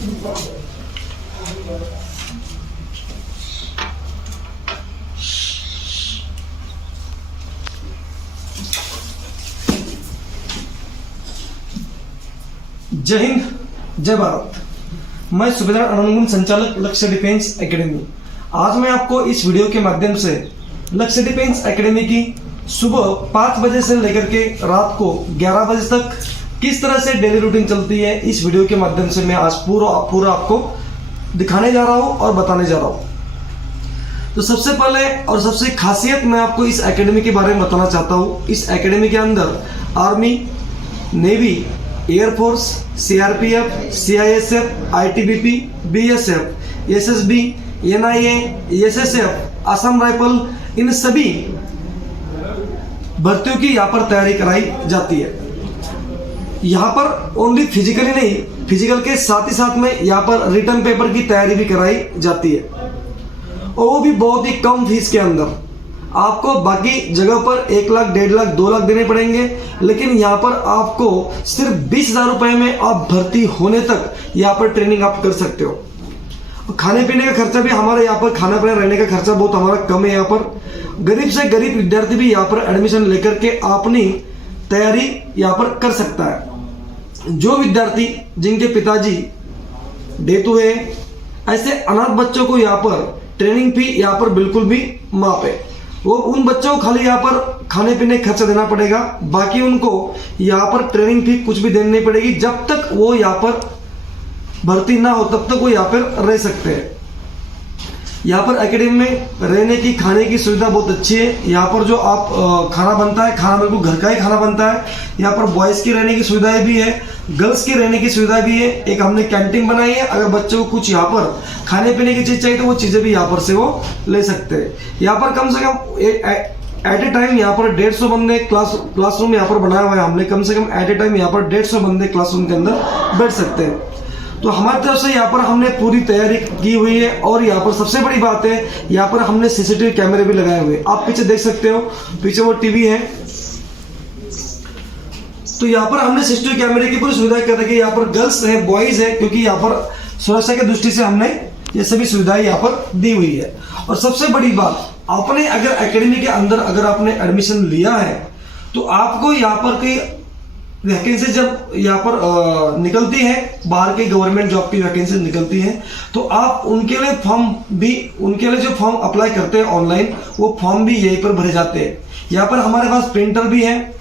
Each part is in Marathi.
जय हिंद, जय भारत। मैं सुबेदार अनंगुन, संचालक लक्ष्य डिफेंस एकेडमी। आज मैं आपको इस वीडियो के माध्यम से लक्ष्य डिफेंस एकेडमी की सुबह 5 बजे से लेकर के रात को 11 बजे तक किस तरह से डेली रूटीन चलती है, इस वीडियो के माध्यम से मैं आज पूरा आपको दिखाने जा रहा हूँ और बताने जा रहा हूँ। तो सबसे पहले और सबसे खासियत मैं आपको इस एकेडमी के बारे में बताना चाहता हूँ। इस एकेडमी के अंदर army, navy, air force, CRPF, CISF, ITBP, BSF, SSB, NIA, SSF, Assam rifle, in सभी भर्तियों की यहाँ पर तैयारी कराई जाती है। यहाँ पर ओनली फिजिकली नहीं, फिजिकल के साथ ही साथ में यहाँ पर रिटर्न पेपर की तैयारी भी कराई जाती है, और वो भी बहुत ही कम फीस के अंदर। आपको बाकी जगह पर 1 लाख, 1.5 लाख, 2 लाख देने पड़ेंगे, लेकिन यहाँ पर आपको सिर्फ 20,000 रुपए में आप भर्ती होने तक यहाँ पर ट्रेनिंग आप कर सकते हो। खाने पीने का खर्चा भी हमारे यहाँ पर, खाना पीना रहने का खर्चा बहुत हमारा कम है। यहाँ पर गरीब से गरीब विद्यार्थी भी यहाँ पर एडमिशन लेकर के अपनी तैयारी यहाँ पर कर सकता है। जो विद्यार्थी जिनके पिताजी डेथ हुए, ऐसे अनाथ बच्चों को यहाँ पर ट्रेनिंग फी यहाँ पर बिल्कुल भी माफ है। वो उन बच्चों को खाली यहाँ पर खाने पीने खर्चा देना पड़ेगा, बाकी उनको यहाँ पर ट्रेनिंग फी कुछ भी देनी नहीं पड़ेगी। जब तक वो यहाँ पर भर्ती ना हो तब तक वो यहाँ पर रह सकते हैं। यहाँ पर एकेडमी में रहने की, खाने की सुविधा बहुत अच्छी है। यहाँ पर जो आप खाना बनता है, खाना बिल्कुल घर का ही खाना बनता है। यहाँ पर बॉयज़ की रहने की सुविधाएं भी है, गर्ल्स की रहने की सुविधा भी है। एक हमने कैंटीन बनाई है, अगर बच्चों को कुछ यहाँ पर खाने पीने की चीज़ चाहिए तो वो चीज़ें भी यहाँ पर से वो ले सकते हैं। यहाँ पर कम से कम एट ए टाइम यहाँ पर 150 बंदे क्लासरूम यहाँ पर बनाया हुआ है हमने। कम से कम एट ए टाइम यहाँ पर 150 बंदे क्लासरूम के अंदर बैठ सकते हैं। तो हमारी तरफ से यहाँ पर हमने पूरी तैयारी की हुई है। और यहाँ पर सबसे बड़ी बात है, यहाँ पर हमने सीसीटीवी कैमरे भी लगाए हुए हैं। आप पीछे देख सकते हो, पीछे वो टीवी है। तो यहाँ पर हमने सीसीटीवी कैमरे की पूरी सुविधा कर रखी है। यहाँ पर गर्ल्स है, बॉयज है, क्योंकि यहाँ पर सुरक्षा की दृष्टि से हमने ये सभी सुविधाएं यहाँ पर दी हुई है। और सबसे बड़ी बात, आपने अगर एकेडमी के अंदर अगर आपने एडमिशन लिया है तो आपको यहाँ पर कई वैकेंसी जब यहाँ पर निकलती है, बाहर के गवर्नमेंट जॉब की वैकेंसी निकलती है, तो आप उनके लिए जो फॉर्म अप्लाई करते हैं ऑनलाइन, वो फॉर्म भी यहीं पर भरे जाते हैं। यहाँ पर हमारे पास प्रिंटर भी है,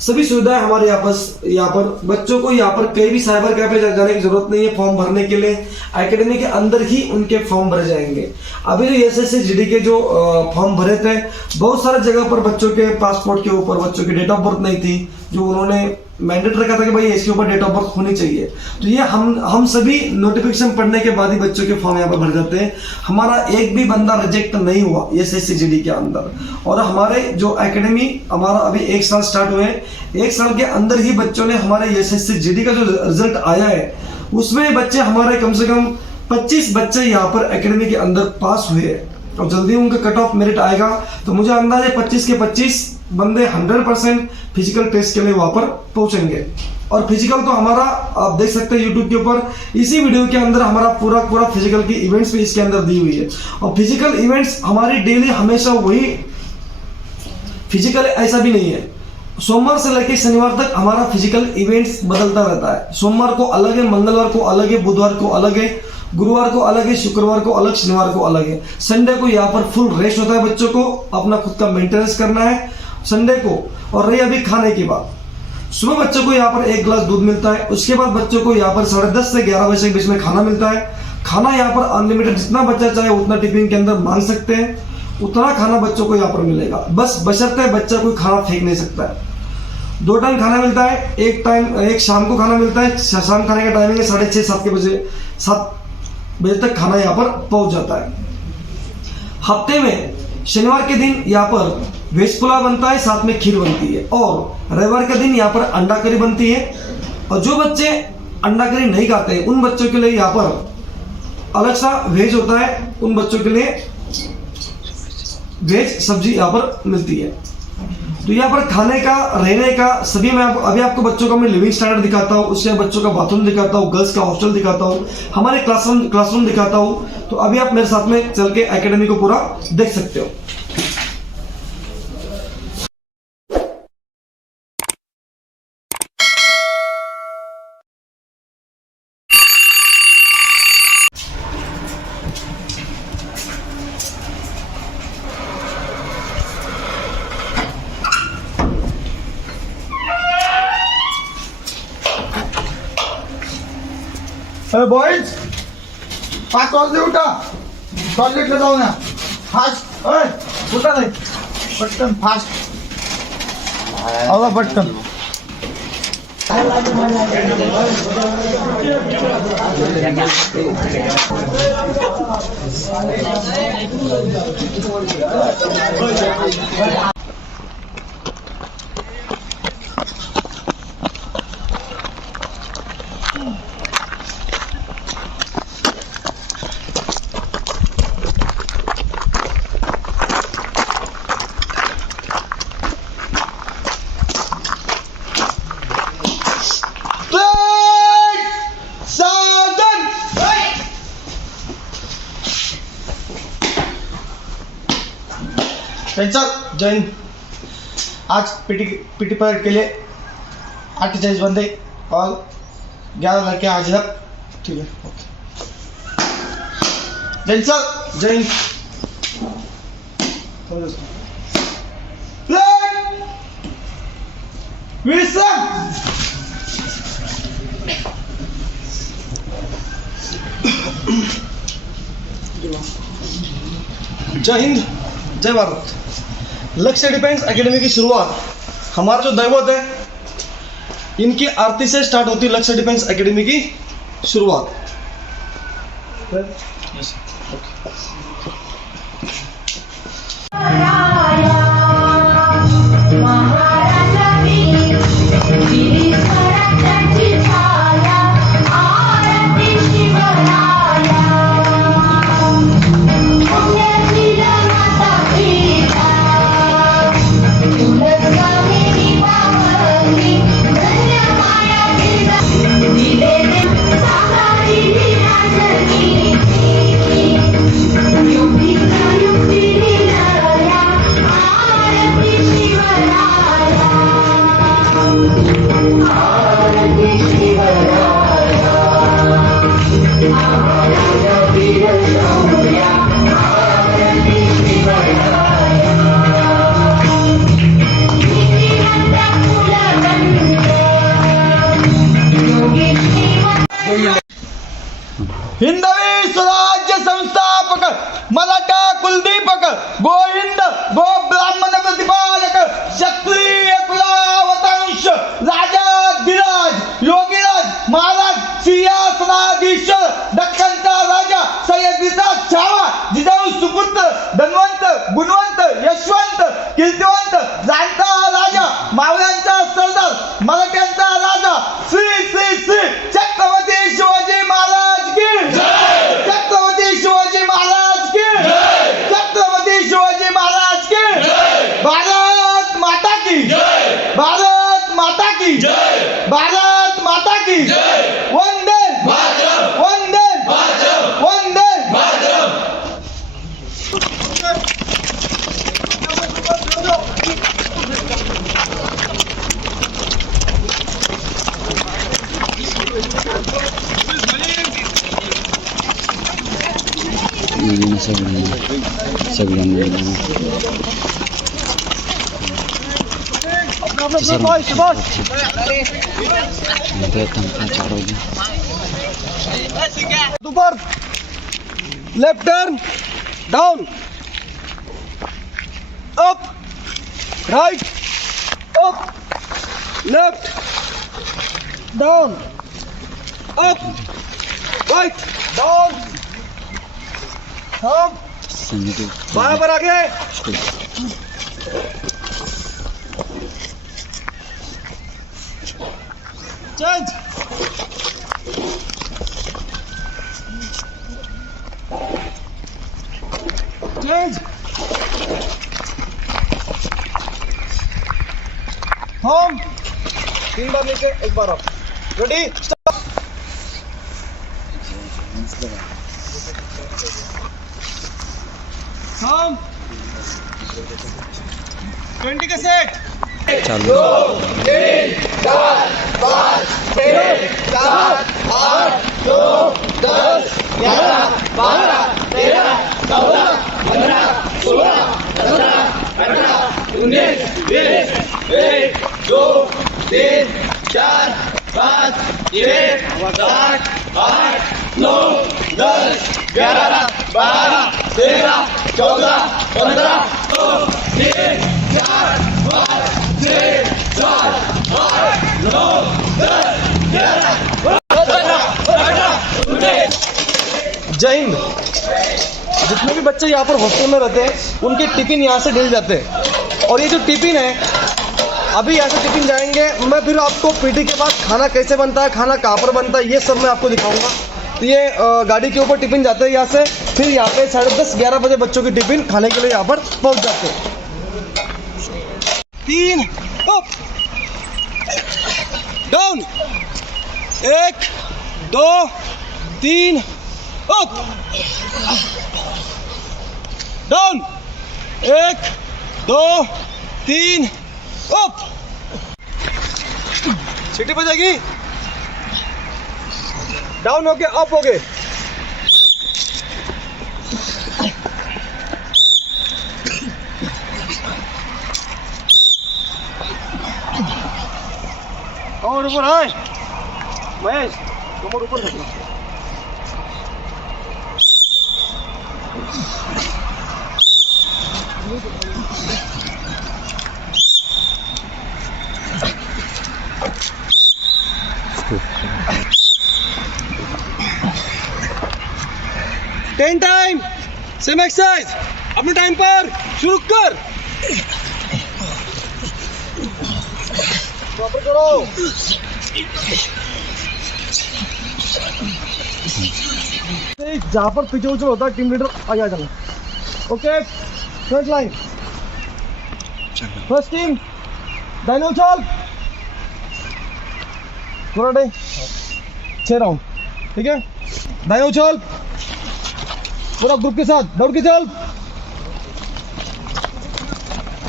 सभी सुविधाएं हमारे यहाँ पर बच्चों को यहाँ पर कहीं भी साइबर कैफे जाने की जरूरत नहीं है फॉर्म भरने के लिए। एकेडमी के अंदर ही उनके फॉर्म भरे जाएंगे। अभी जो एसएससी जीडी के जो फॉर्म भरे थे, बहुत सारे जगह पर बच्चों के पासपोर्ट के ऊपर बच्चों की डेट ऑफ बर्थ नहीं थी, जो उन्होंने मैंडेट रखा था कि भाई इसके ऊपर डेट ऑफ बर्थ होनी चाहिए। तो ये हम सभी नोटिफिकेशन पढ़ने के बाद ही बच्चों के फॉर्म यहाँ पर भर जाते हैं। हमारा एक भी बंदा रिजेक्ट नहीं हुआ एसएससी जीडी के अंदर। और हमारे जो एकेडमी, हमारा अभी 1 साल स्टार्ट हुए, 1 साल के अंदर ही बच्चों ने हमारे एसएससी जीडी का जो रिजल्ट आया है, उसमें बच्चे हमारे कम से कम 25 बच्चे यहाँ पर एकेडमी के अंदर पास हुए हैं। और जल्दी उनका कट ऑफ मेरिट आएगा, तो मुझे अंदाजा है 25 के 25 बंदे 100% फिजिकल टेस्ट के लिए वहां पर पहुंचेंगे। और फिजिकल तो हमारा आप देख सकते हैं यूट्यूब के ऊपर, इसी वीडियो के अंदर हमारा पूरा फिजिकल की इवेंट्स भी इसके अंदर दी हुई है। और फिजिकल इवेंट्स हमारी डेली हमेशा वही फिजिकल, ऐसा भी नहीं है। सोमवार से लेकर शनिवार तक हमारा फिजिकल इवेंट्स बदलता रहता है। सोमवार को अलग है, मंगलवार को अलग है, बुधवार को अलग है, गुरुवार को अलग है, शुक्रवार को अलग, शनिवार को अलग है। संडे को यहाँ पर फुल रेस्ट होता है, बच्चों को अपना खुद का मेंटेनेंस करना है संडे को। और रही अभी खाने की बात, सुबह बच्चों को यहाँ पर 1 गिलास दूध मिलता है। उसके बाद बच्चों को यहाँ पर 10:30 से 11 बजे के बीच में खाना मिलता है। खाना यहाँ पर अनलिमिटेड, जितना बच्चा चाहे उतना टिफिन के अंदर मांग सकते हैं, उतना खाना बच्चों को यहाँ पर मिलेगा। बस बशर्ते बच्चा कोई खाना फेंक नहीं सकता है। 2 टाइम खाना मिलता है, एक शाम को खाना मिलता है। शाम खाने का टाइमिंग है 6:30 7 बजे तक खाना यहाँ पर पहुंच जाता है। हफ्ते में शनिवार के दिन यहाँ पर वेज पुलाव बनता है, साथ में खीर बनती है। और रविवार के दिन यहाँ पर अंडा करी बनती है। और जो बच्चे अंडा करी नहीं खाते हैं, उन बच्चों के लिए यहाँ पर अलग सा वेज होता है। उन बच्चों के लिए वेज सब्जी यहाँ पर मिलती है। तो यहाँ पर खाने का, रहने का सभी मैं अभी आपको बच्चों का मैं लिविंग स्टैंडर्ड दिखाता हूँ, उसके बाद बच्चों का बाथरूम दिखाता हूँ, गर्ल्स का हॉस्टल दिखाता हूँ, हमारे क्लासरूम दिखाता हूँ। तो अभी आप मेरे साथ में चल के एकेडमी को पूरा देख सकते हो। बॉयज 5 वाजले उठा, टॉयलेटला जाऊ ना फास्ट. उठा नाही पटकन फास्ट. पटकन. त्यांचं जैन आज पीटी परेड के लिए 48 बंदे और 11 लड़के हाजिर. ठीक है, ओके. जैन सर, जैन विश्राम. जय हिंद, जय भारत. लक्ष्य डिफेंस एकेडमी की शुरुआत हमारा जो दैवत है इनकी आरती से स्टार्ट होती है. लक्ष्य डिफेंस एकेडमी की शुरुआत. हिंदवी स्वराज्य संस्थापक मराठा कुलदीपक गोविंद गो ब्राह्मण प्रतिपालक क्षत्रिय कुलावतांश राजाधिराज योगीराज महाराज सिंहासनाधीश्वर दख्खनचा राजा सह्याद्रीचा छावा जिजाऊ सुपुत्र धन्वंत गुणवंत यशवंत कीर्तिवंत जाणता राजा मावळ्यांचा सरदार मराठ्यांचा राजा श्री श्री श्री छत्रपती शिवाजी महाराज की जय. छत्रपती शिवाजी महाराज की जय. छत्रपती शिवाजी महाराज की जय. भारत माता की जय. भारत माता की जय. भारत माता की जय. वंदे मातरम. वंदे मातरम. वंदे मातरम. ऊपर left turn down up right up left down up right down. हम बराबर आगे. चेंज. चेंज. बार नीचे, एक बार अप। Ready, start. हम 20 का सेट। 2 3 4 5 6 7 8 9 10 11 12 13 14 15 16 17 18 19 20 1 2 3 4 5 6 7 8 9 10 11 12 13 14 15 3 4 5 6 7 8 9 10 11 जय हिंद। जितने भी बच्चे यहाँ पर हॉस्टल में रहते हैं उनके टिफिन यहाँ से डील जाते हैं, और ये जो टिफिन है अभी यहाँ से टिफिन जाएंगे। मैं फिर आपको पीटी के बाद खाना कैसे बनता है, खाना कहाँ पर बनता है, ये सब मैं आपको दिखाऊंगा। तो ये गाड़ी के ऊपर टिफिन जाते हैं यहाँ से, फिर यहाँ पे 10:30-11 बजे बच्चों की टिफिन खाने के लिए यहाँ पर पहुँच जाते हैं। 3 up down, 1 2 3 up down, 1 2 3 up. सीटी बजेगी, डाउन हो गए, अप हो गए। और ऊपर है महेश, कमर ऊपर रखना। टेन टाइम सेम एक्सरसाइज, अपने टाइम पर शुरू कर। प्रॉपर करो। जहाँ पर पीछे उछल होता है टीम लीडर आगे आ जाना। Okay, front line, first team दाहिने उछल, पूरा डे 6 राउंड, ठीक है। दाहिने उछल पूरा ग्रुप के साथ, दौड़ के चल।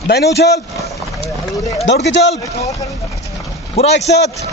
दाहिने उछल, दौड़ के चल, पूरा एक साथ।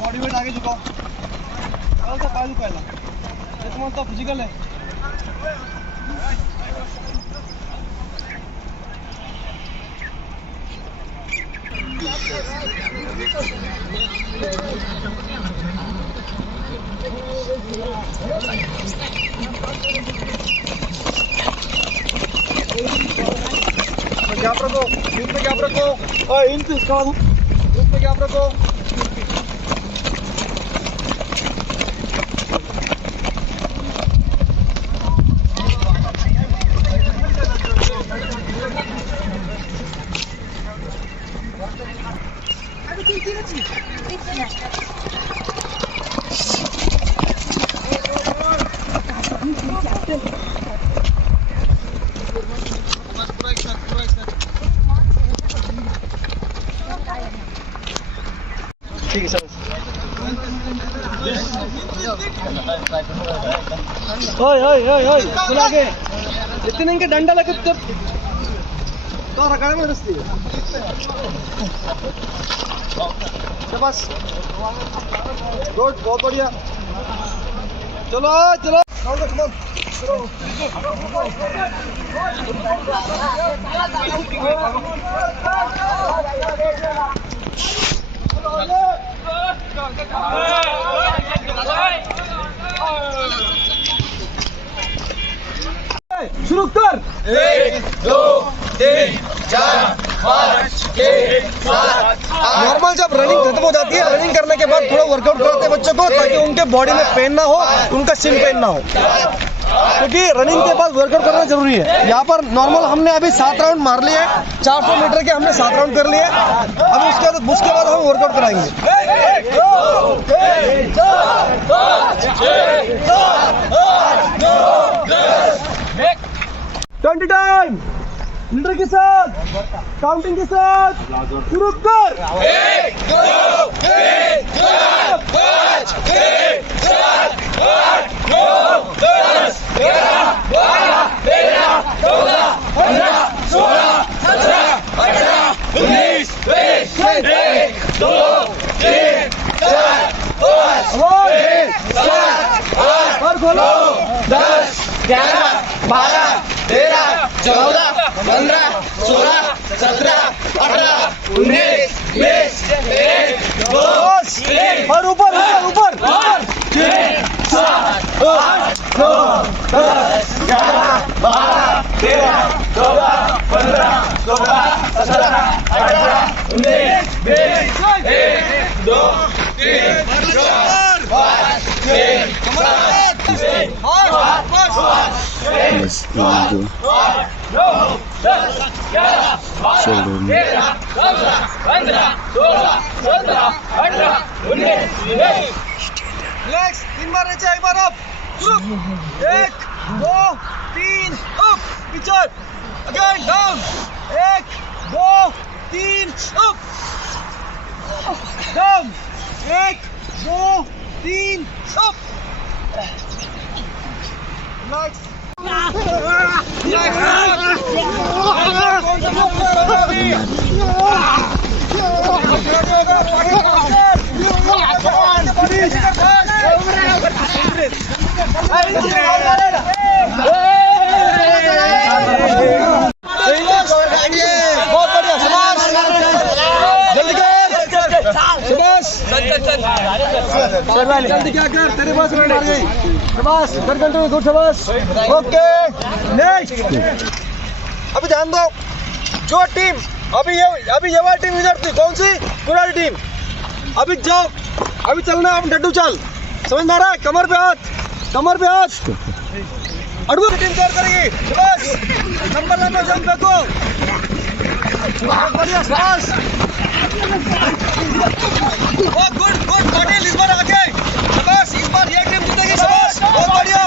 बॉडी वेट आगे झुकाओ, थोड़ा सा पाय झुकाएगा, ये तुम्हारा तो फिजिकल है। गैप रखो, ग्रुप में गैप रखो, और इन पे इसका ग्रुप में गैप रखो। ठीक है सर। ओए चल आगे, इतने इनके डंडा लगे तब तो रखा में रस्ती बस। गुड, बहुत बढ़िया। चलो चलो शुरू कर। 1 2 3 4 5 6 7 नॉर्मल जब रनिंग खत्म हो जाती है, रनिंग करने के बाद थोड़ा वर्कआउट करते हैं बच्चों को, ताकि उनके बॉडी में पेन ना हो, उनका सिन पेन ना हो, क्योंकि रनिंग के बाद वर्कआउट करना जरूरी है। यहाँ पर नॉर्मल हमने अभी 7 राउंड मार लिए हैं, 400 मीटर के हमने 7 राउंड कर लिए। अभी उसके बाद हम वर्कआउट कराएंगे। 20 टाइम लीडर के साथ, काउंटिंग के साथ शुरू कर। 1 2 3 4 5 6 7 8 9 10 11 12 13 14 15 16 17 18 19 20 1 2 3 4 5 6 7 8 और खोलो। 10 11 12 13 14 15 16 17 18 19 20 1 2 3 और ऊपर ऊपर 6 7 8 9 10 11 12 13 14 15 16 17 18 19 20 1 2 3 4 5 6 7 बस जो चलो रिलैक्स। 3 बार नीचे, 1 बार अप। 1 2 3 अप, पीछे again down. 1 2 3 up down. 1 2 3 up. Relax. बहुत बढ़िया, शाबाश। जल्दी कर, शाबाश। जल्दी क्या कर, तेरे पास रन आ गई। शाबाश, कर कंट्रोल, गुड, शाबाश। Okay, next. अभी ध्यान दो, जो टीम अभी ये वाली टीम इधर थी, कौन सी? पुरानी टीम। अभी जाओ, अभी चलना है, डड्डू चल, समझ में आ रहा है? कमर पे हाथ, कमर पे हाथ। अड़ू टीम कवर करेगी, शाबाश। नंबर जंप देखो, बढ़िया, शाबाश। ओ गुड गुड, पाटिल इस बार आगे, शाबाश। इस बार ये टीम जीतेगी, शाबाश, बहुत बढ़िया।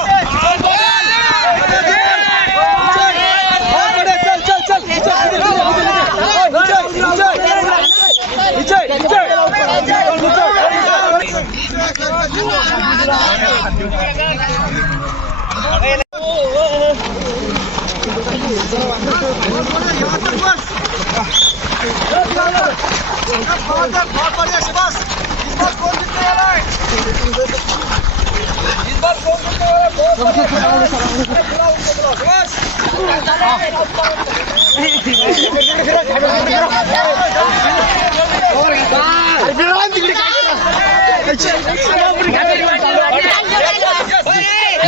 बहुत बढ़िया, शाबाश। इस बार कौन जीतने वाला है? इस बार कौन जीतने वाला है? बहुत बढ़िया, शाबाश।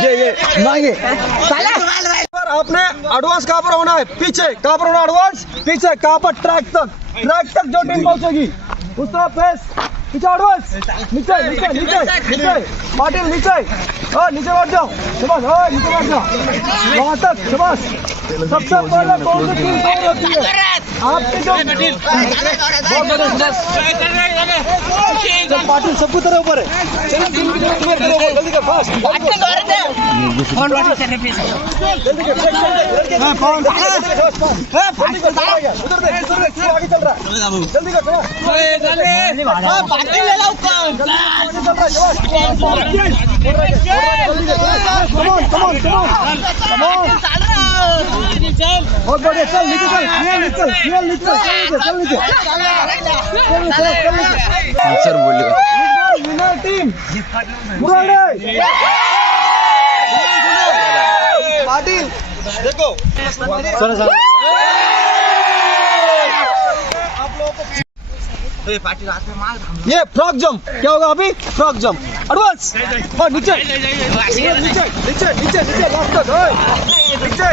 ये मांगे आपने एडवांस कहाँ पर होना है? पीछे कहाँ पर होना? एडवांस पीछे कहाँ पर? ट्रैक तक जो टीम पहुंचेगी उस तरह फेस पीछे, एडवांस नीचे नीचे नीचे नीचे, पाटिल नीचे, नीचे बैठ जाओ, शाबाश। नीचे बैठ जाओ, वहाँ तक, शाबाश। सबसे पहले कौन सी टीम कौन होती है? आपकी जो पाटिल सबको तरह ऊपर है, जल्दी कर, फास्ट, आगे चल रहा है, जल्दी बहुत बढ़िया, चल नीचे, सर बोलिए विनर टीम पाटिल। देखो ये फ्रॉक जंप क्या होगा? अभी फ्रॉक जंप एडवांस हाँ नीचे नीचे नीचे नीचे नीचे लास्ट तक नीचे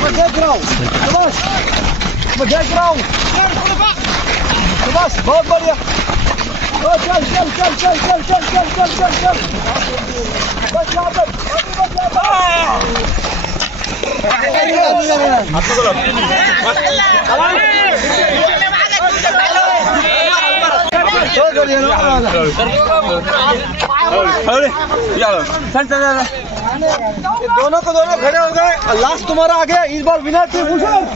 देख रहा हूँ मैं देख रहा हूँ बस बहुत बढ़िया चल चल चल चल चल चल चल चल चल चल बस यहाँ पर दोनों को दोनों खड़े हो गए लास्ट तुम्हारा आ गया इस बार winner team Bhushan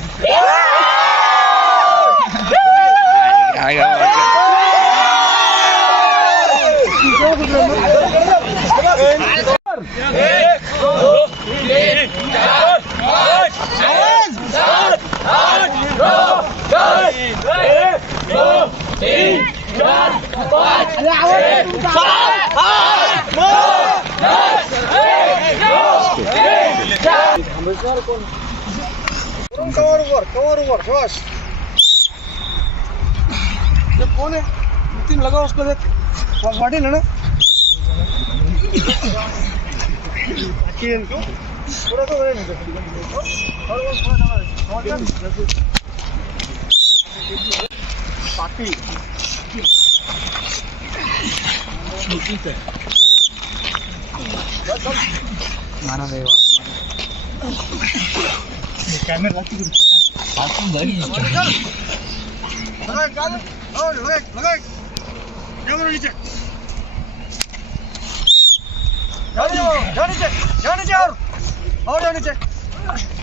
cover over बस ये कौन है टीम लगा उसको देख पार्टी ना पूरा तो पार्टी मारा गया कैमरा नीचे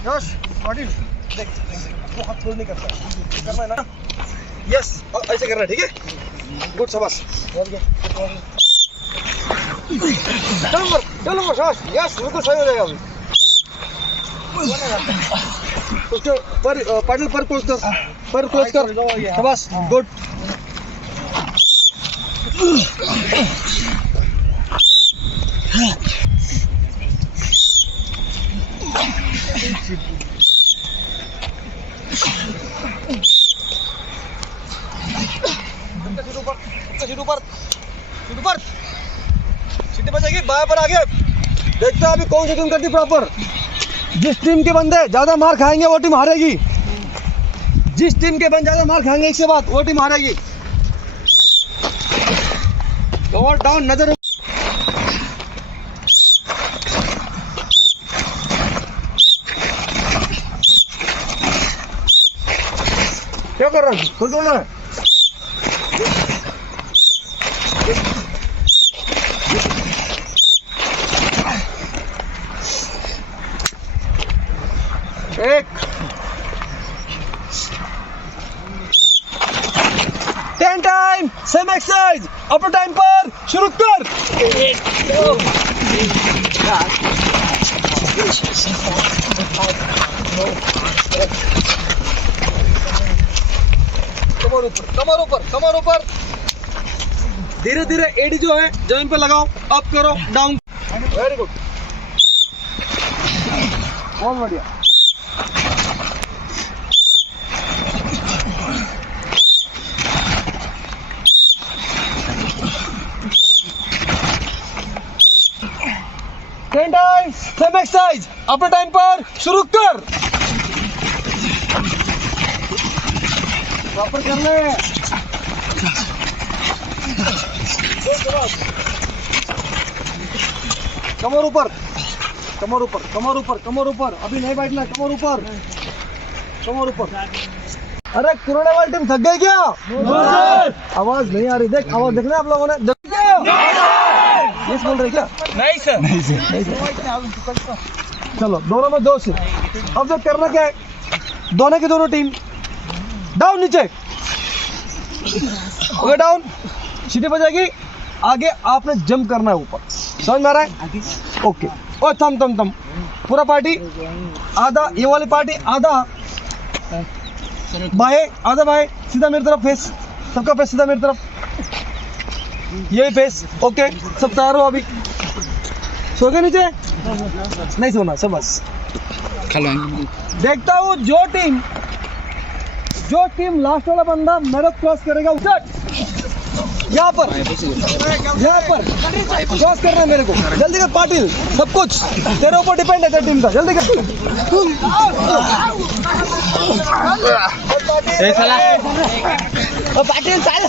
यस पाटिल देख वो हाथ छोड़ नहीं करता करना है ना यस ऐसे करना है ठीक है गुड शाबाश चलो शाबाश यस बिल्कुल सही हो जाएगा अभी उसके पर पाटिल पर क्लोज कर शाबाश गुड सीटी बजाएगी बाएं पर आगे देखते हैं अभी कौन सी टीम करती प्रॉपर जिस टीम के बंदे ज्यादा मार खाएंगे वो टीम हारेगी जिस टीम के बंदे ज्यादा मार खाएंगे इसके बाद वो टीम हारेगी ओवर डाउन नजर क्या कर रहा है खुद बोल रहा है एक 10 टाइम सेम एक्सरसाइज अपने टाइम पर शुरू कर कमर ऊपर धीरे धीरे एडी जो है जमीन पे लगाओ अप करो डाउन वेरी गुड बहुत बढ़िया सेम एक्सरसाइज अपने टाइम पर शुरू कर प्रॉपर करना है कमर ऊपर अभी नहीं बैठना कमर ऊपर अरे कोरोना वाली टीम थक गई क्या आवाज नहीं आ रही देख आवाज देखना आप लोगों ने यस बोल रहे क्या नहीं सर चलो दोनों में दो से अब जो करना क्या है दोनों की दोनों टीम डाउन नीचे ओके डाउन सीटी बजाएगी आगे आपने जंप करना है ऊपर समझ में आ रहा है ओके और थम पूरा पार्टी आधा ये वाली पार्टी आधा बाएं आधा बाएं सीधा मेरी तरफ फेस सबका फेस सीधा मेरी तरफ यही फेस ओके सब तैयार हो अभी सो गए नीचे नहीं सोना बस। खिलाएंगे देखता हूँ जो टीम लास्ट वाला बंदा मेरे क्रॉस करेगा उधर, यहाँ पर क्रॉस करना है मेरे को। जल्दी कर पाटिल, सब कुछ तेरे ऊपर डिपेंड है तेरी टीम का। जल्दी कर पाटिल चल।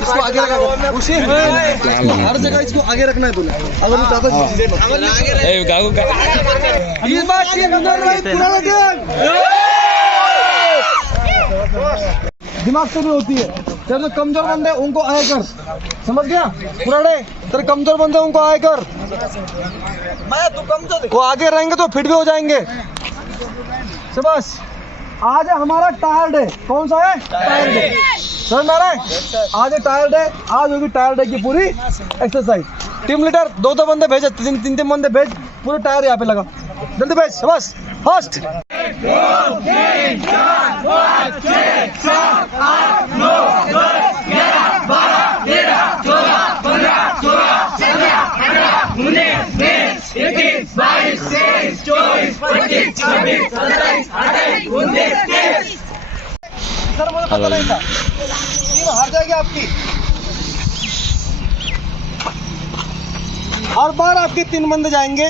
इसको आगे रखा हर जगह, इसको आगे रखना है तूने। अगर तू चाहता इस बार दिमाग से भी होती है। तेरे जो कमजोर बंदे उनको आए कर, समझ गया? पुराने तेरे कमजोर बंदे उनको आए कर। वो आगे रहेंगे तो फिट भी हो जाएंगे। शाबाश। आज है हमारा टायर डे। कौन सा है? Tyre day. समझ में आ रहा है? आज है टायर डे। आज होगी टायर डे की पूरी एक्सरसाइज। टीम लीडर दो बंदे भेजे, तीन बंदे भेज, पूरे टायर यहाँ पे लगा। जल्दी भेज। शाबाश। फर्स्ट सर मुझे पता नहीं था, टीम हार जाएगी आपकी। हर बार आपके 3 बंदे जाएंगे।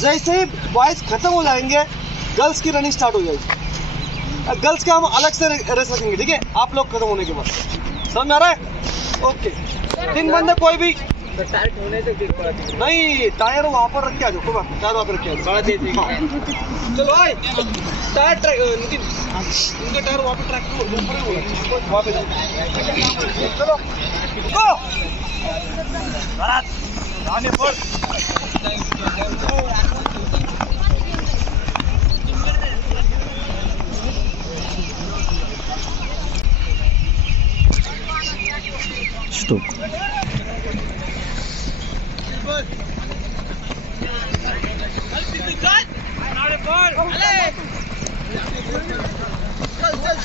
जैसे ही बॉयज खत्म हो जाएंगे गर्ल्स की रनिंग स्टार्ट हो जाएगी। गर्ल्स का हम अलग से रेस रखेंगे, ठीक है? आप लोग खत्म होने के बाद। समझ में आ रहा है? ओके। 3 बंदे कोई भी नहीं, टायर वहाँ पर रख के आ जाओ। कोई बात नहीं, टायर वहाँ पर रख के आ जाओ। चलो भाई, टायर ट्रैक इनके टायर वहाँ पे ट्रैक वहाँ पे जाओ। चलो गो आने पर। स्टॉप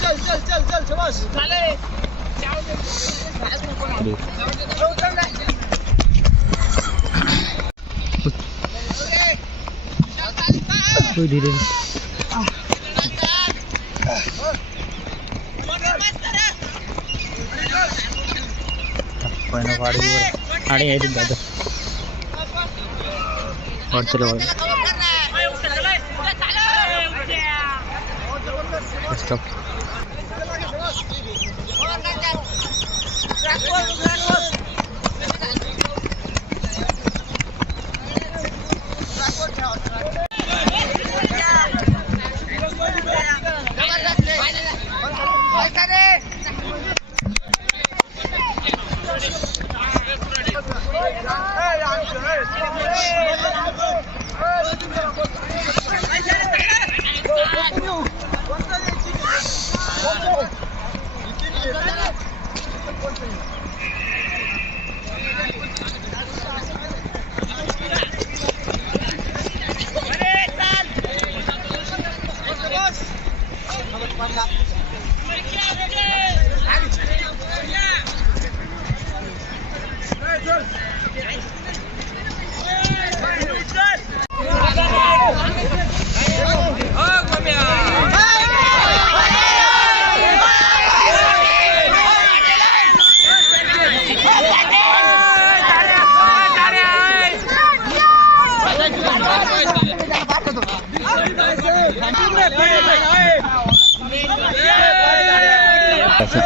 चल शाबाश। कोई धीरे गाड़ी है दादा और चलो स्टॉप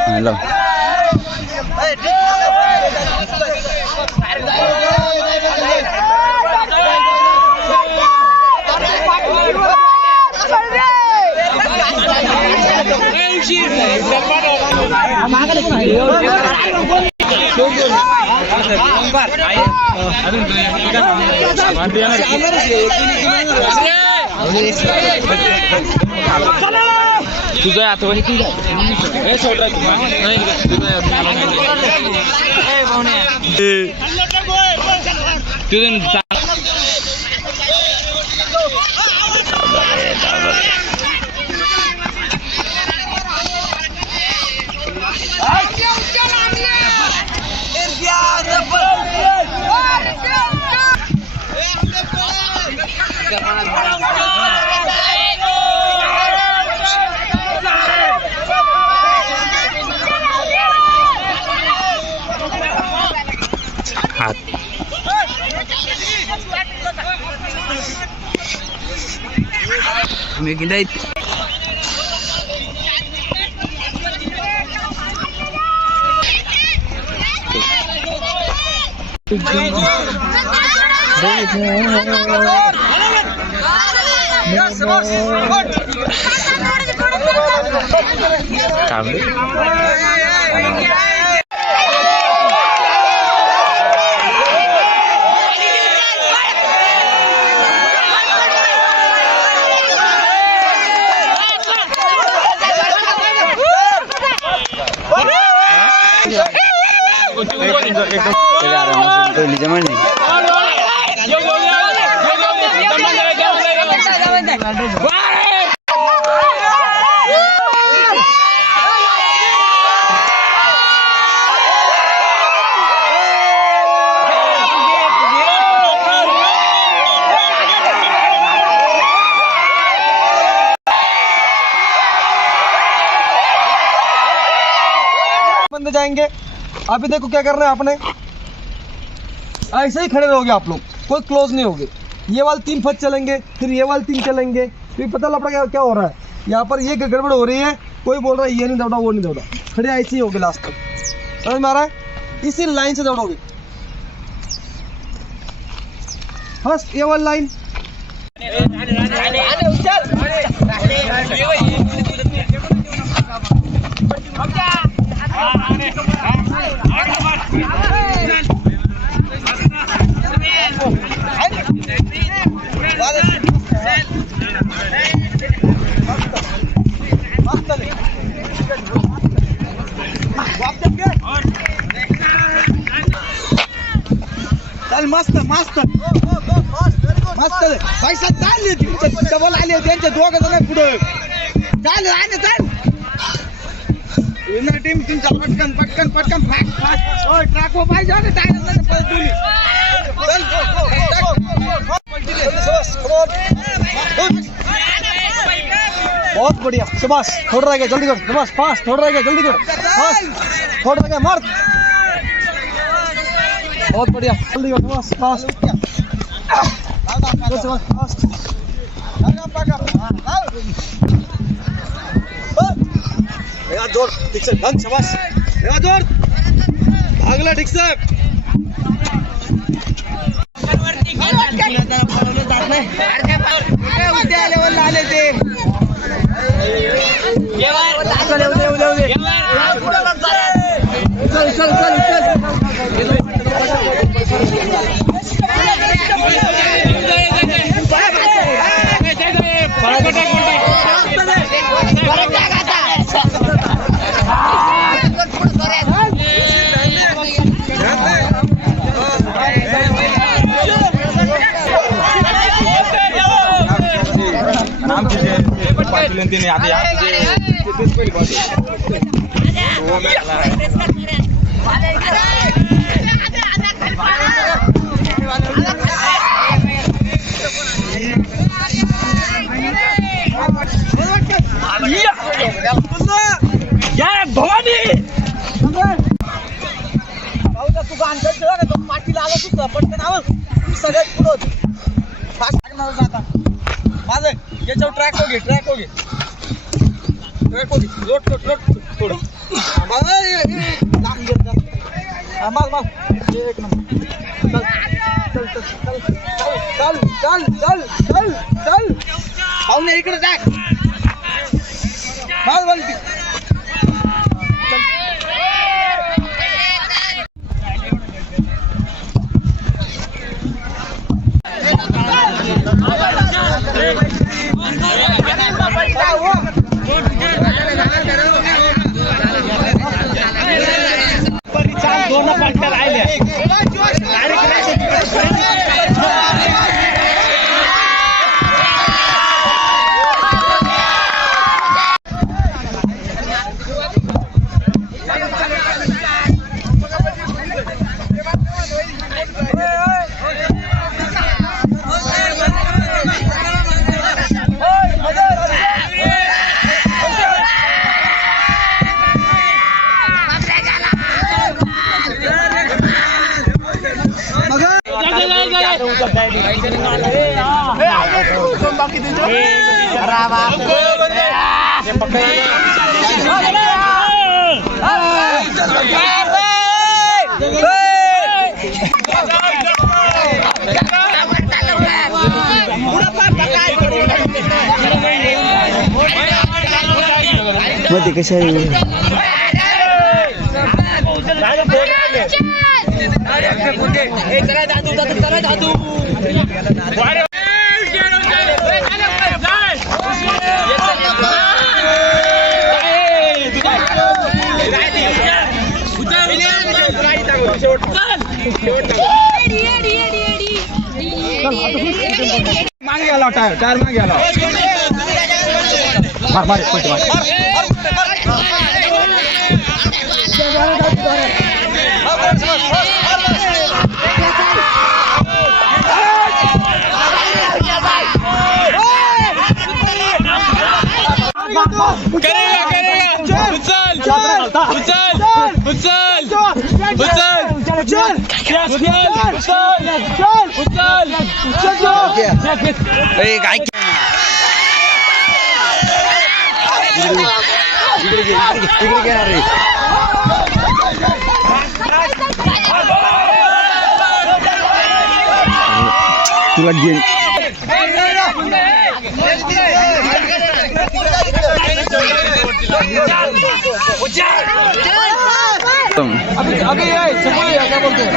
हेलो चलो तुझं आता वही तू हे सोड रे तुझं हात मी गिंदा నిజమండి बंदे जाएंगे। अभी देखो क्या करना है आपने, ऐसे ही खड़े रहोगे आप लोग, कोई क्लोज नहीं होगे। ये वाले 3 फट चलेंगे, फिर ये वाले 3 चलेंगे, फिर पता लगा क्या हो रहा है। यहाँ पर ये गड़बड़ हो रही है, कोई बोल रहा है ये नहीं दौड़ा वो नहीं दौड़ा, खड़े ऐसे ही होगे लास्ट तक। समझ में आ रहा है? इसी लाइन से दौड़ोगे। फर्स्ट ये वाली लाइन, चल मस्त मस्त मस्त भाई साहब चालले डबल आले त्यांचे दोघ जण पुढे चाल आणि चल विनर टीम तुमचा पटकन पटकन पटकन फास्ट फास्ट ओय ट्रॅक हो पाहिजे आणि टायर मध्ये पळत तुम्ही चल बहुत बढ़िया शाबाश थोड़ा रह गया जल्दी कर शाबाश फास्ट थोड़ा रह गया जल्दी कर फास्ट थोड़ा रह गया मार बहुत बढ़िया जल्दी कर शाबाश फास्ट फास्ट जोर ठीक से डन शाबाश जोर अगला ठीक से आले ते चल भवानी पाठीला आला तू पटकन आव सगळ्यात पुढं होती फास्ट जाता माझं याच्यावर ट्रॅक हो घे लोट थोडं लांब गेलं माग एक नंबर चल पाहुणे इकडे टाक माग बोलती मध्ये कशा मागे गेला टायर मागे गेला मार मार तुला घेऊन अभी क्या बोलते हैं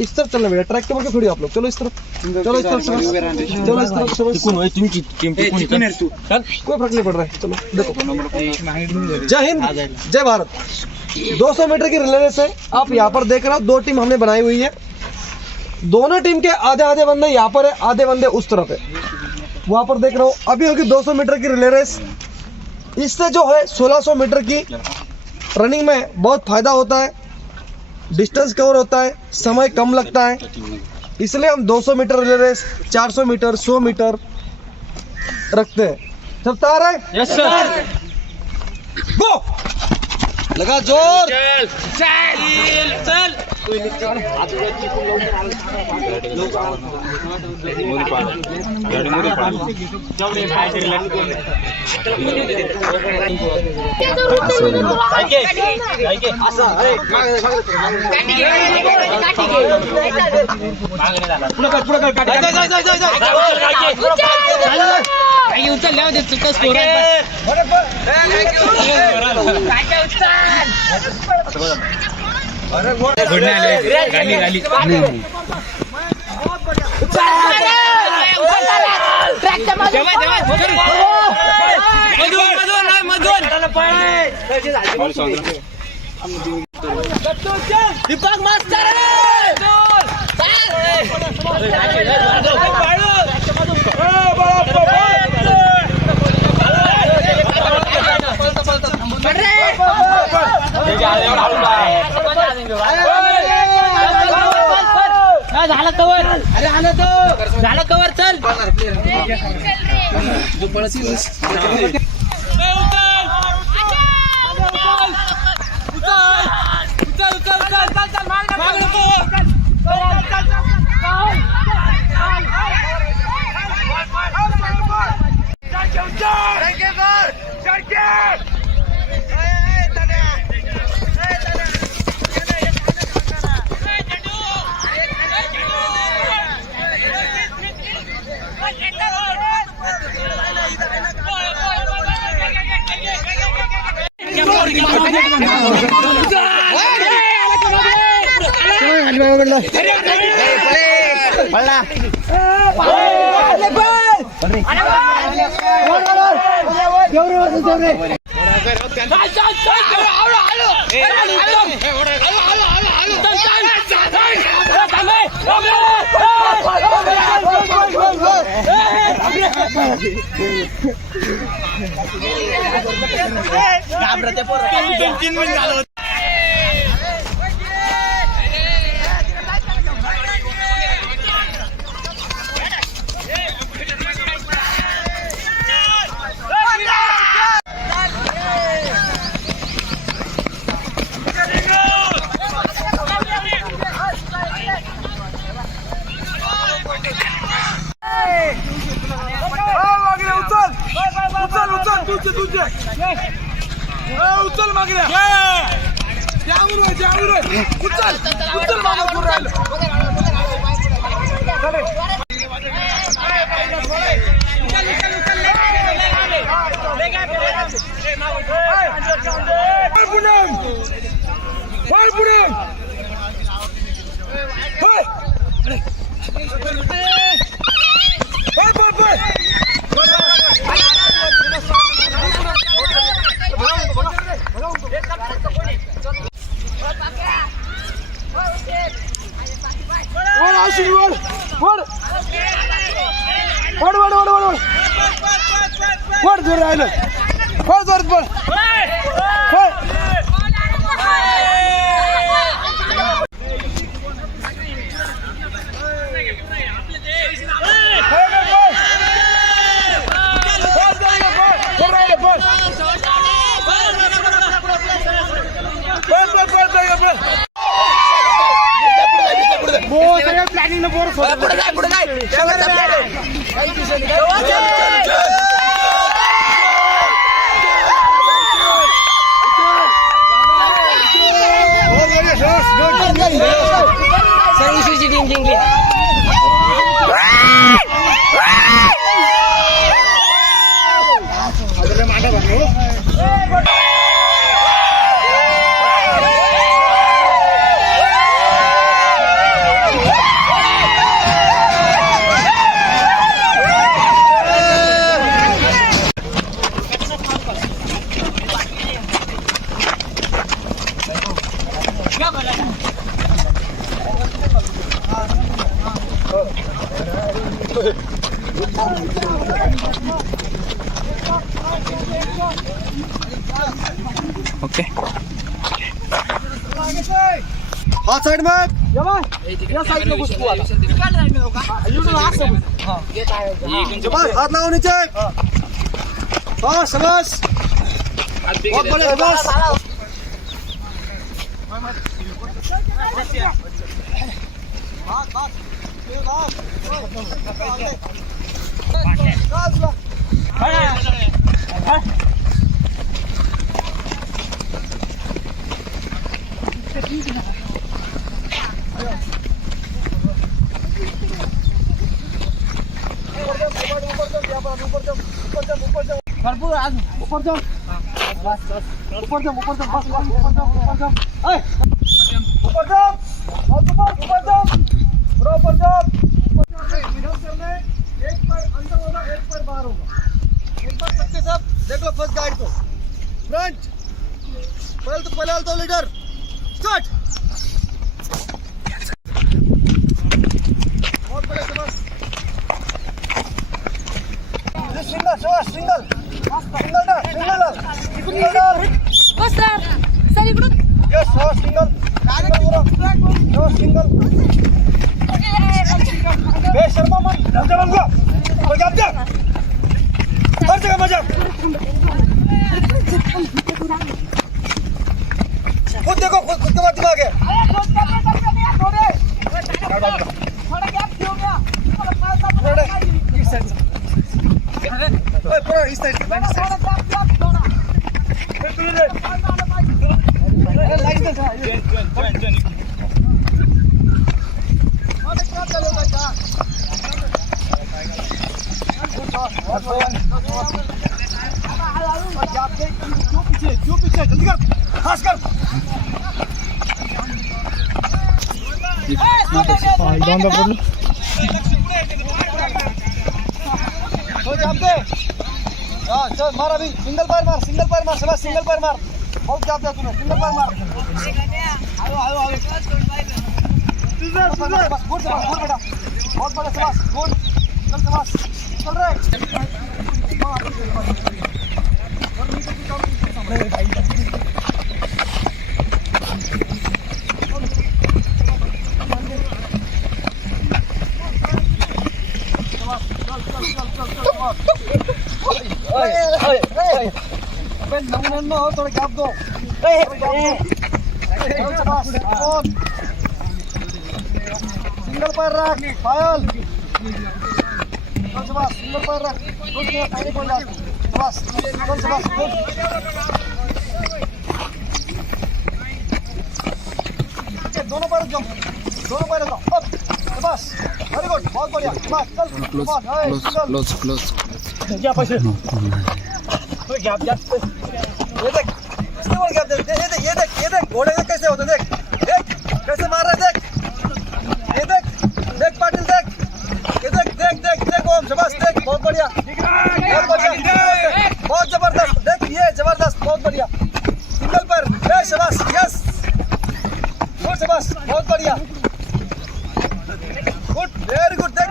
इस तरफ चलना बेटा, ट्रैक के बोल के खड़ी आप लोग, चलो इस तरफ, चलो इस तरफ, चलो इस तरफ, कोई फर्क नहीं पड़ रहा है। चलो देखो, जय हिंद जय भारत। 200 मीटर की रिले रेस है। आप यहाँ पर देख रहे हो, 2 टीम हमने बनाई हुई है। दोनों टीम के आधे आधे बंदे यहाँ पर है, आधे बंदे उस तरफ है। वहां पर देख रहे हो, अभी होगी 200 मीटर की रिले रेस। इससे जो है 1600 मीटर की रनिंग में बहुत फायदा होता है, डिस्टेंस कवर होता है, समय कम लगता है। इसलिए हम 200 metre relay race, 400 metre, 100 metre रखते हैं। सब तैयार है? Yes sir. गो, लगा जोर, चल चल चल। दीपक मास्टर झालं कवर चल उचल मागण्या उचल मागं राहिलं वर जोर राहिलं वर जोरात पळ प्लॅनिंग ओके हाथ साइड में या साइड में घुस तू आता इकडून असं घुस जबान हात लावा नीचे हाँ शाबाश बहुत बड़े बस भरपूर आज ऊपर जाओ ऊपर जाओ ऊपर जाओ बस ऊपर जाओ ऊपर जाओ ऊपर जाओ पूरा ऊपर जाओ करना है एक पैर अंदर होगा एक पैर बाहर होगा एक बार सबके सब देख लो फर्स्ट गाइड को फ्रंट पहले तो लीडर स्टार्ट बहुत बड़े से बस सिंगल श्वास सिंगल बस सर इकडून यस श्वास सिंगल श्वास सिंगल बेशर्मा मन हर जगह मजा खुद देखो खुद के बाद दिमाग है पूरा इस साइड जल्दी कर खास कर चल मार अभी सिंगल पैर मार शाबाश सिंगल पैर मार बहुत क्या दिया तूने सिंगल पैर मार आओ गुड बेटा बहुत बड़ा शाबाश गुड चल शाबाश चल रे नमूने हो थोड़ा गैप दो सिंगल पैर रख पायल सिंगल पैर रख दोनों पैर जाओ बस वेरी गुड बहुत बढ़िया क्लोज क्या पैसे गैप ये देख इसके बोल गैप दे ये देख घोड़े से कैसे होते देख कैसे मार रहा है देख पाटिल देख ये देख ओम शाबाश देख बहुत बढ़िया बहुत जबरदस्त देख ये जबरदस्त बहुत बढ़िया सिंगल पर शाबाश यस गुड शाबाश बहुत बढ़िया गुड वेरी गुड देख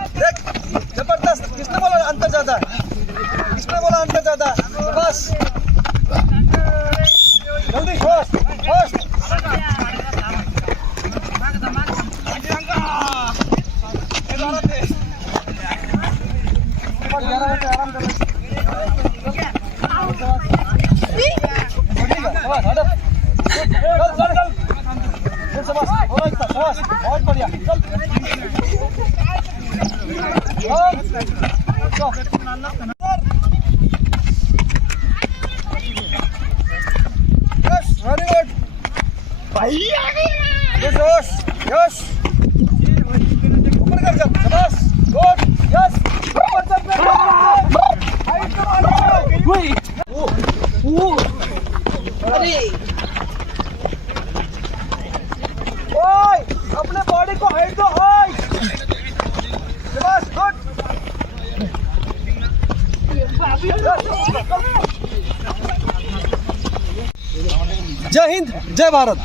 जबरदस्त किसने बोला अंतर ज्यादा है बस जल्दी फास्ट बहुत बढ़िया वेरी गुड यस ऊपर कर जा शाबाश गुड यस ऊपर चल अरे ओए अपने बॉडी को हाइट दो ओए शाबाश गुड जय हिंद जय भारत।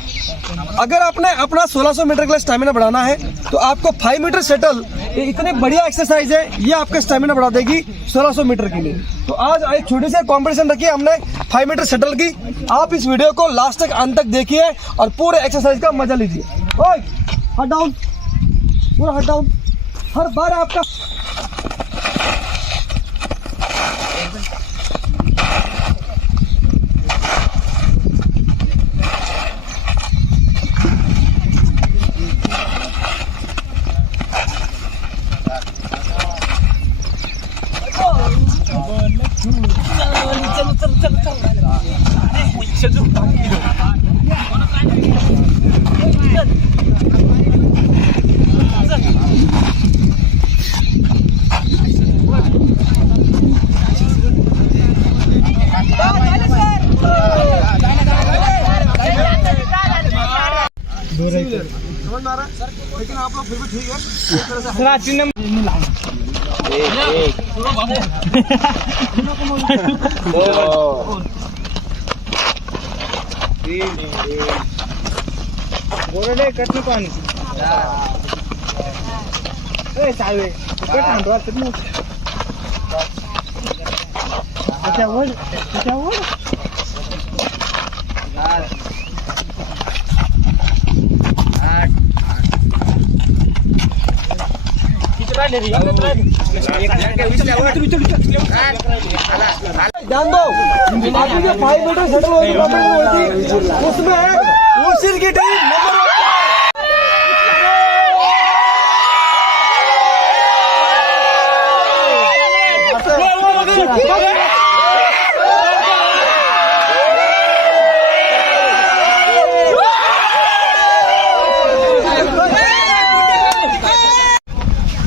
अगर आपने अपना 1600 मीटर के लिए स्टैमिना बढ़ाना है तो आपको 5 मीटर शटल ये इतने बढ़िया एक्सरसाइज है, ये आपका स्टैमिना बढ़ा देगी 1600 मीटर के लिए। तो आज एक छोटी सी कंपटीशन रखी है हमने 5 मीटर शटल की। आप इस वीडियो को लास्ट तक अंत तक देखिए और पूरे एक्सरसाइज का मजा लीजिए। ओए हट डाउन, पूरा हट डाउन। हर बार आपका समझ में आ रहा है सर, लेकिन आप लोग फिर भी ठीक है बोरडे कटनी पाणी ए चालवे कट आणतो किती त्याच्यावर ध्यान दो, अभी जो 5 मीटर शटल होती उसमें उसी की टीम नंबर 1।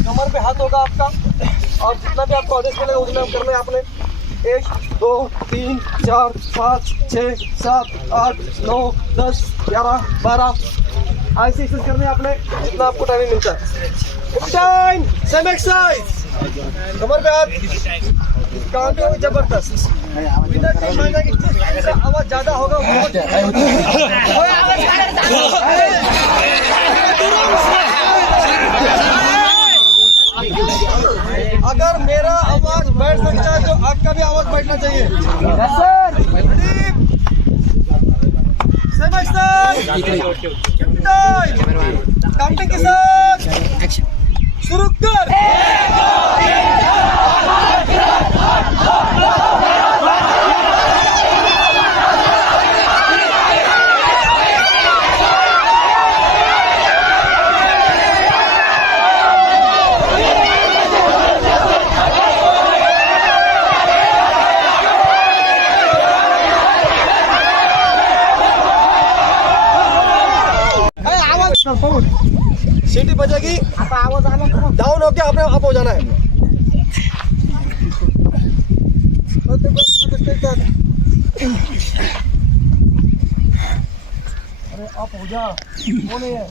कमर पे हाथ होगा आपका और जितना भी आपको आदेश मिलेगा उतना करना है आपने। 1 2 3 4 5 6 7 8 9 10 11 12 ऐसे एक्सरसाइज करने हैं आपने जितना आपको टाइमिंग मिलता है। टाइम सेम एक्सरसाइज, कमर पे हाथ, काम पे होगी जबरदस्त। विनर टीम मांगा कि जिसका आवाज ज्यादा होगा अगर मेरा आवाज बैठ सकता है तो आपका भी आवाज बैठना चाहिए। काउंटिंग के साथ शुरू कर। सीटी बजेगी, डाउन होके आपने अप हो जाना है। अरे अप हो जा, वो नहीं है।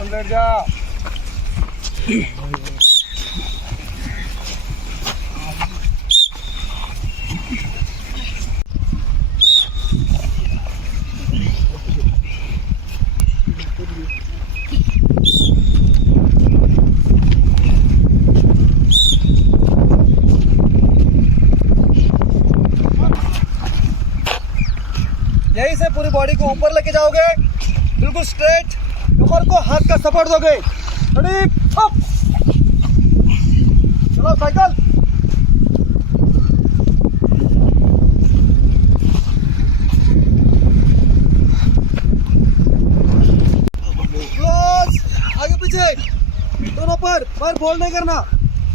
अंदर जा। यहीं से पूरी बॉडी को ऊपर लेके जाओगे, बिल्कुल स्ट्रेट। कमर को हाथ का सपोर्ट दोगे। रेडी अप, चलो साइकिल। क्लोज, आगे पीछे दोनों पर पैर फोल्ड नहीं करना,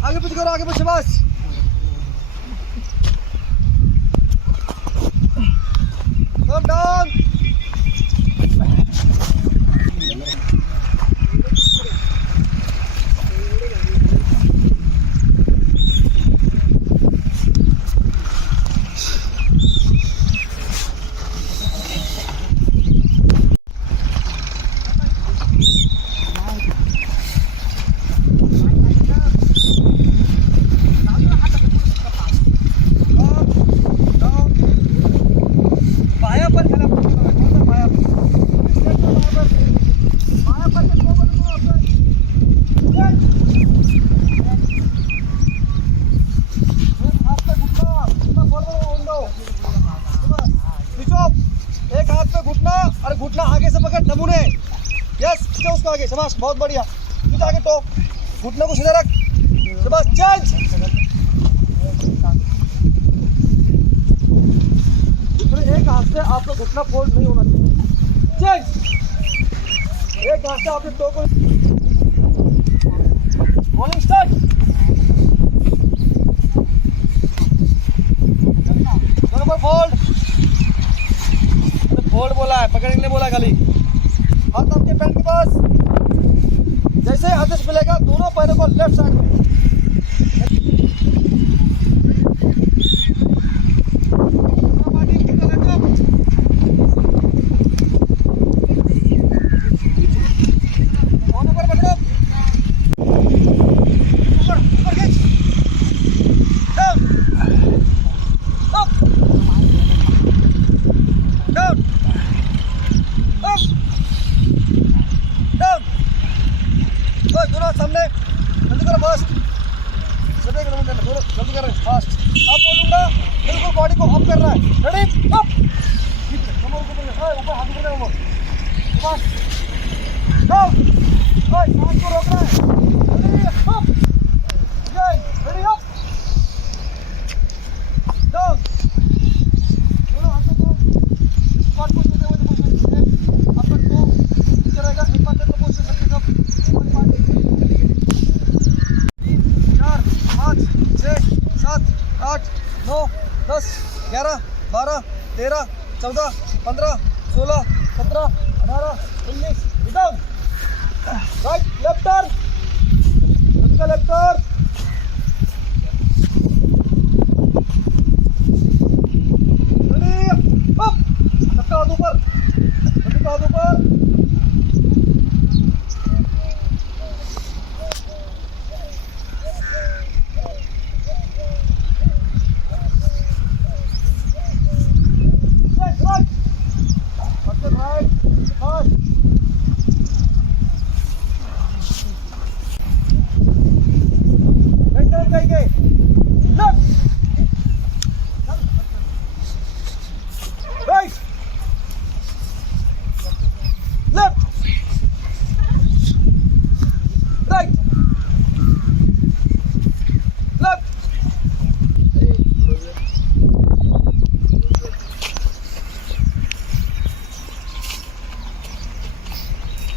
आगे पीछे करो, आगे पीछे बस। कम डाउन, एक हाथ पे घुटना और घुटना आगे से पकड़ नमूने। यस, खींचो उसको आगे, शाबाश, बहुत बढ़िया। खींच आगे तो घुटने को सीधा रख, शाबाश, चेंज। एक हाथ से आपका घुटना फोल्ड नहीं होना चाहिए। चेंज। एक हाथ से आपने टो को रोलिंग स्टार्ट। दोनों पर फोल्ड, फोल्ड बोला है, पकड़ने के लिए बोला खाली। हाथ आपके पैर के पास, जैसे आदेश मिलेगा दोनों पैरों को लेफ्ट साइड में। दोनों हाथ सामने, जल्दी करो फास्ट, सभी दोनों जल्दी कर रहे हैं फास्ट। अब बोलूँगा बिल्कुल बॉडी को अप कर रहा है, रेडी अप, कमर ऊपर हाथ ऊपर करो, फास्ट डाउन, सांस को रोक रहा है, ready up, ready up, down, दोनों हाथों को स्क्वाट पोज में आपका तो नीचे रहेगा, एक बार तो पोज सकते सब, 3 4 5 6 7 8 9 10 11 12 13 14 15 16 17 18 19 down, right left turn, left turn, हाथ ऊपर, हाथ ऊपर,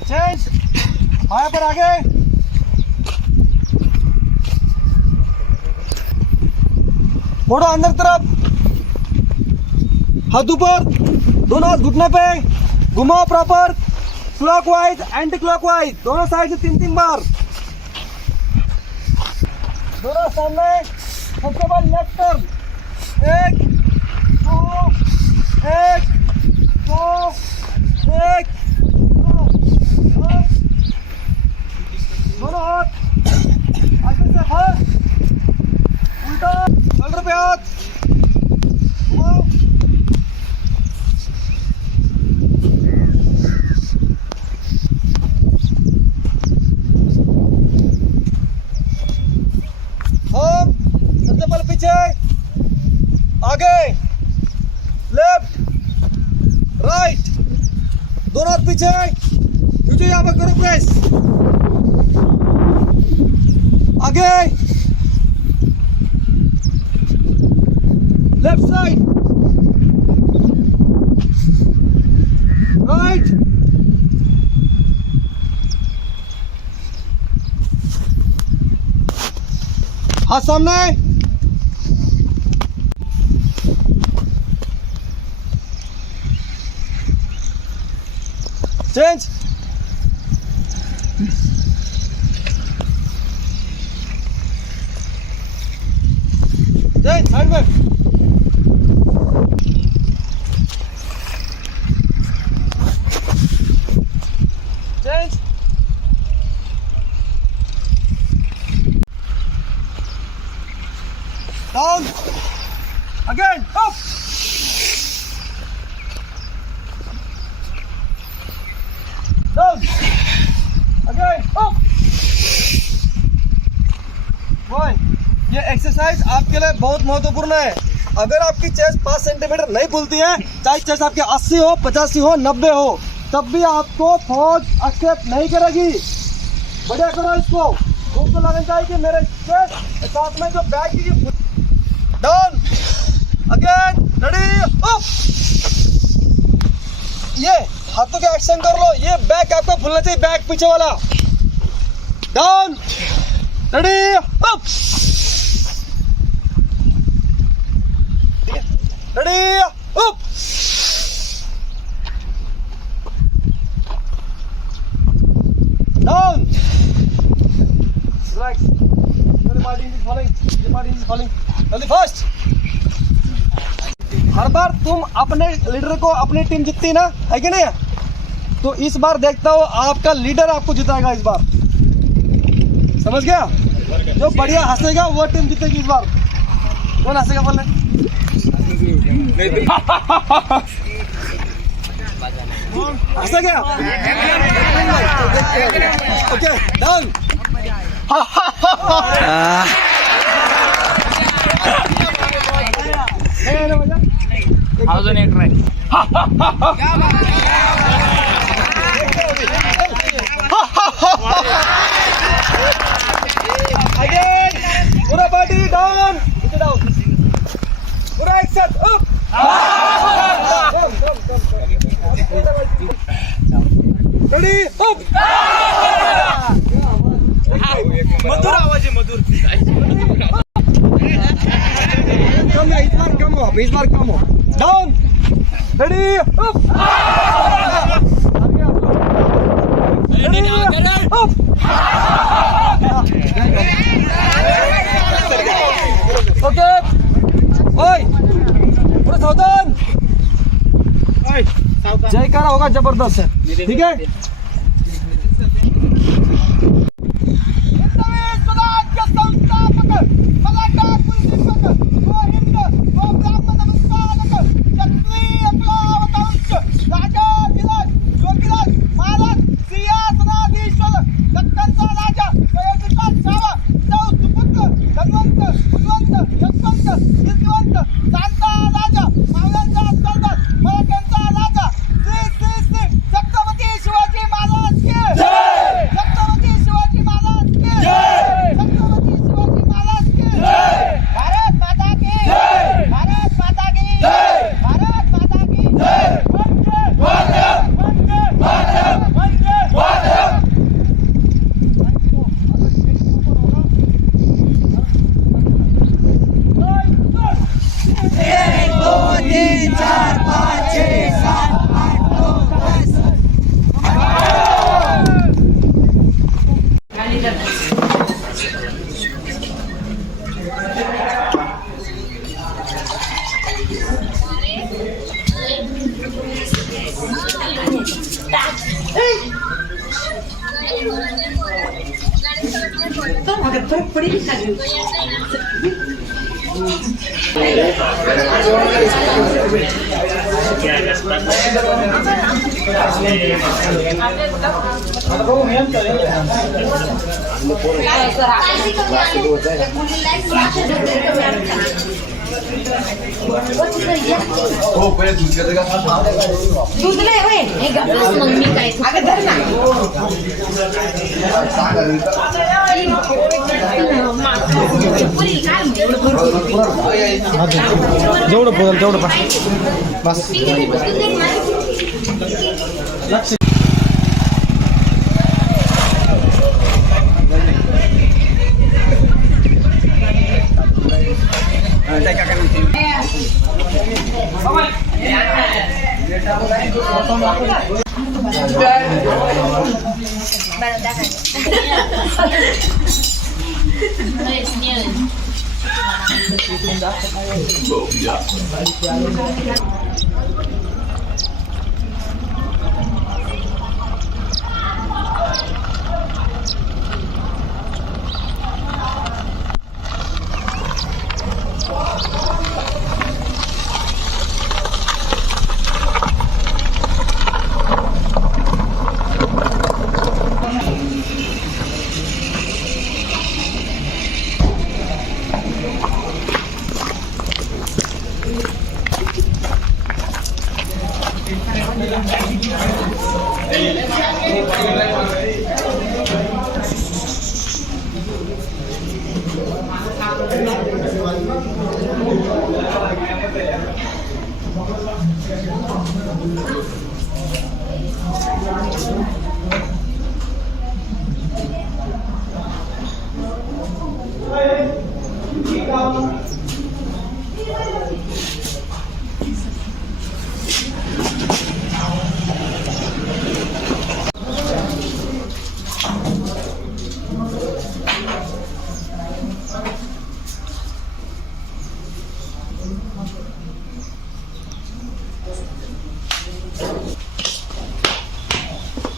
चेंज, पाया पर आगे, मोड़ो अंदर तरफ, हाथ ऊपर, दोनों हाथ घुटने पे, घुमाओ प्रॉपर, क्लॉकवाइज एंटी क्लॉकवाइज, दोनों साइड से 3-3 बार, दोनों सामने, सबसे बाद लेफ्ट टर्न, 1 2 1 2 1 दोनों हाथ आगे से बाहर, उल्टा शोल्डर पे हाथ, घुमाओ, हम सबसे पहले पीछे, आगे, लेफ्ट राइट, दोनों हाथ पीछे, नीचे यहाँ पर करो प्रेस, आगे, लेफ्ट साइड, राइट, हाथ सामने, चेंज, साइड में, change, down, again up, down, again up, ये एक्सरसाइज आपके लिए बहुत महत्वपूर्ण है। अगर आपकी चेस्ट 5 सेंटीमीटर नहीं खुलती है, चाहे चेस्ट आपके 80 हो, 85 हो, 90 हो, तब भी आपको फौज एक्सेप्ट नहीं करेगी। बढ़िया करो इसको, दोस्तों लगना चाहिए कि मेरे चेस्ट साथ में जो बैक की डाउन, अगेन रेडी अप, ये हाथों के एक्शन कर लो, ये बैक आपका खुलना चाहिए, बैक पीछे वाला, down, ready up, ready up, down, relax, your body is falling, your body is falling, जल्दी फास्ट। हर बार तुम अपने लीडर को, अपनी टीम जीतती ना, है कि नहीं? तो इस बार देखता हूँ आपका लीडर आपको जिताएगा इस बार, समझ गया? जो बढ़िया हंसेगा वो टीम जीतेगी इस बार। कौन हंसेगा बोले? हंसा गया? Okay, done. अजून एक ट्राय. अगेन पूरा बॉडी डाउन, इथे डाउन, पूरा एक साथ अप. Ready up. मधुर आवाज आहे, मधुर. इस बार कम हो. Down. Ready up. Up. Okay. ओय पूरा सावधान. जयकारा होगा जबरदस्त है, ठीक है. दूध नाही होय हे गप्पच मग मी काय अगं धर ना पुरी काय जेवढं बोल तेवढं बस.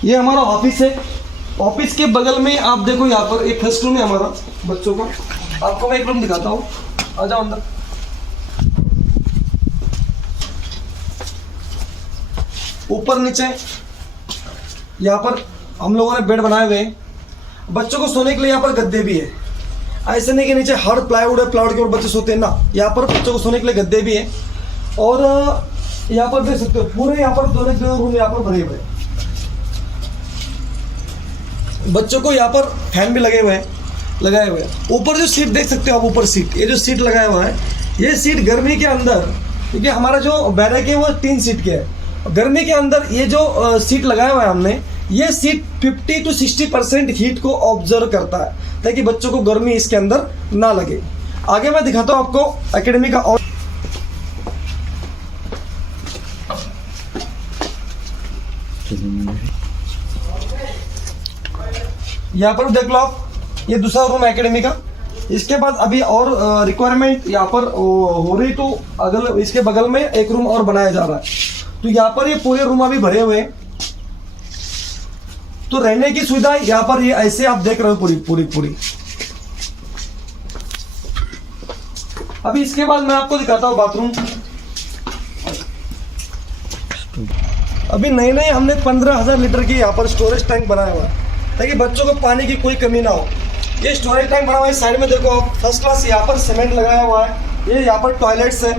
ये हमारा ऑफिस है। ऑफिस के बगल में आप देखो यहाँ पर एक फर्स्ट रूम है हमारा बच्चों का। आपको मैं एक रूम दिखाता हूँ, आ जाओ अंदर। ऊपर नीचे यहाँ पर हम लोगों ने बेड बनाए हुए हैं। बच्चों को सोने के लिए यहाँ पर गद्दे भी है, ऐसे नहीं कि नीचे हार्ड प्लाईवुड है, प्लाईवुड के ऊपर बच्चे सोते हैं ना, यहाँ पर बच्चों को सोने के लिए गद्दे भी है। और यहाँ पर देख सकते हो पूरे यहाँ पर दोनों रूम यहाँ पर भरे हुए हैं। बच्चों को यहाँ पर फैन भी लगाए हुए हैं। ऊपर जो सीट देख सकते हो आप, ऊपर सीट, ये जो सीट लगाया हुआ है, ये सीट गर्मी के अंदर, क्योंकि हमारा जो बैरक है वो 3 सीट के है, गर्मी के अंदर ये जो सीट लगाया हुआ है हमने, ये सीट 50 to 60% हीट को ऑब्जर्व करता है, ताकि बच्चों को गर्मी इसके अंदर ना लगे। आगे मैं दिखाता हूँ आपको एकेडमी का। और यहाँ पर देख लो आप, ये दूसरा रूम है एकेडमी का। इसके बाद अभी और रिक्वायरमेंट यहाँ पर हो रही, तो अगल इसके बगल में एक रूम और बनाया जा रहा है। तो यहाँ पर ये पूरे रूम अभी भरे हुए हैं। तो रहने की सुविधा यहाँ पर ये ऐसे आप देख रहे हो पूरी। अभी इसके बाद मैं आपको दिखाता हूँ बाथरूम। अभी नए हमने 15,000 लीटर की यहाँ पर स्टोरेज टैंक बनाया हुआ है, ताकि बच्चों को पानी की कोई कमी ना हो। ये स्टोरेज टैंक बना हुआ है, साइड में देखो आप फर्स्ट क्लास यहाँ पर सीमेंट लगाया हुआ है। ये यहाँ पर टॉयलेट्स है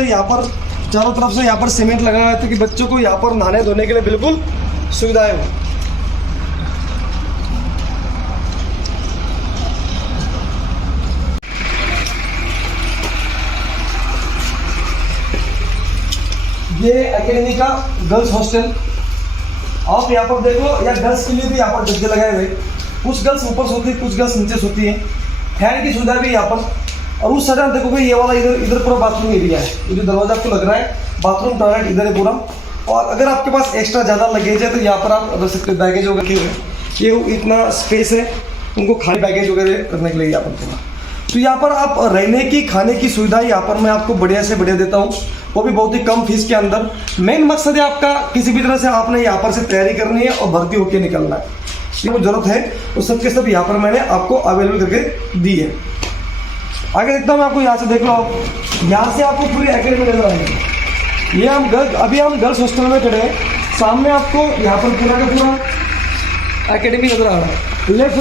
यहाँ पर चारों तरफ से यहाँ पर सीमेंट लगाया हुआ है, ताकि बच्चों को यहाँ पर नहाने धोने के लिए बिल्कुल सुविधाएं हो। ये एकेडमी का गर्ल्स हॉस्टल, आप यहाँ पर देखो, या गर्ल्स के लिए भी यहाँ पर गद्दे लगाए हुए, कुछ गर्ल्स ऊपर सोती है, कुछ गर्ल्स नीचे सोती है। फैन की सुविधा भी यहाँ पर। और उस साइड आप देखोगे ये वाला इधर पूरा बाथरूम एरिया है, ये जो दरवाजा आपको लग रहा है, बाथरूम टॉयलेट इधर है पूरा। और अगर आपके पास एक्स्ट्रा ज़्यादा लगेज है तो यहाँ पर आप रख सकते हो, बैगेज वगैरह, ये इतना स्पेस है उनको खाली बैगेज वगैरह रखने के लिए यहाँ पर। तो यहाँ पर आप रहने की खाने की सुविधा यहाँ पर मैं आपको बढ़िया से बढ़िया देता हूँ, वो भी बहुत ही कम फीस के अंदर। मेन मकसद है आपका किसी भी तरह से आपने यहाँ पर से तैयारी करनी है और भर्ती होकर निकलना है। जो जरूरत है वो सब के सब यहाँ पर मैंने आपको अवेलेबल करके दी है। आगे देखता हूँ, आपको यहाँ से देख लो, आप यहाँ से आपको पूरी एकेडमी नजर आएगी। ये हम अभी हम गर्ल्स हॉस्टल में खड़े हैं, सामने आपको यहाँ पर पूरा का पूरा एकेडमी नजर आ रहा है। लेफ्ट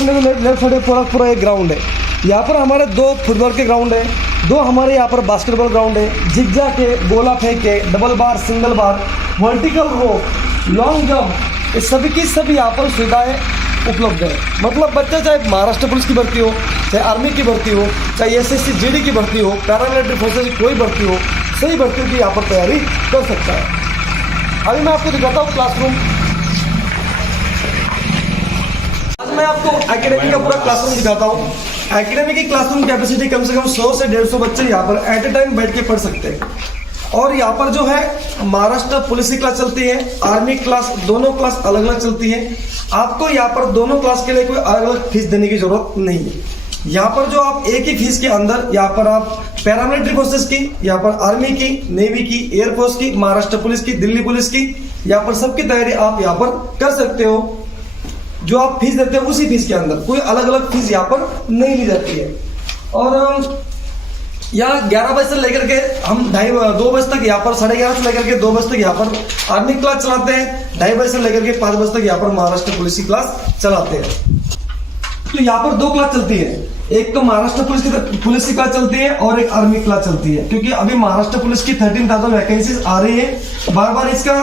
साइड पूरा एक ग्राउंड है। यहाँ पर हमारे 2 फुटबॉल के ग्राउंड है, 2 हमारे यहाँ पर बास्केटबॉल ग्राउंड है, जिग्जा के, गोला फेंक के, डबल बार, सिंगल बार, वर्टिकल रो, लॉन्ग जंप, ये सभी की सभी यहाँ पर सुविधाएं उपलब्ध है। मतलब बच्चे चाहे महाराष्ट्र पुलिस की भर्ती हो, चाहे आर्मी की भर्ती हो, चाहे SSC GD की भर्ती हो, पैरामिलिट्री फोर्सेज की कोई भर्ती हो, सही भर्ती की यहाँ पर तैयारी कर सकता है। अभी मैं आपको दिखाता हूँ क्लासरूम। आज मैं आपको एकेडमी का पूरा क्लासरूम दिखाता हूँ। एकेडमी की क्लासरूम कैपेसिटी कम से कम 100 से 150 बच्चे यहाँ पर एट ए टाइम बैठ के पढ़ सकते हैं। और यहाँ पर जो है महाराष्ट्र पुलिस की क्लास चलती है, आर्मी क्लास, दोनों क्लास अलग अलग चलती है। आपको यहाँ पर दोनों क्लास के लिए कोई अलग अलग फीस देने की जरूरत नहीं है। यहाँ पर जो आप एक ही फीस के अंदर यहाँ पर आप पैरामिलिट्री फोर्सेस की, यहाँ पर आर्मी की, नेवी की, एयरफोर्स की, महाराष्ट्र पुलिस की, दिल्ली पुलिस की, यहाँ पर सबकी तैयारी आप यहाँ पर कर सकते हो। जो आप फीस देते हो उसी फीस के अंदर, कोई अलग अलग फीस यहाँ पर नहीं ली जाती है। और यहाँ 11 बजे से लेकर के हम 2 बजे तक यहाँ पर 11:30 से लेकर के 2 बजे तक यहाँ पर आर्मी क्लास चलाते हैं। 2:30 बजे से लेकर के 5 बजे तक यहाँ पर महाराष्ट्र पुलिस की क्लास चलाते हैं। तो यहाँ पर 2 क्लास चलती है, एक तो महाराष्ट्र पुलिस की क्लास चलती है और एक आर्मी क्लास चलती है। क्योंकि अभी महाराष्ट्र पुलिस की 13,000 वैकेंसीज आ रही है, बार इसका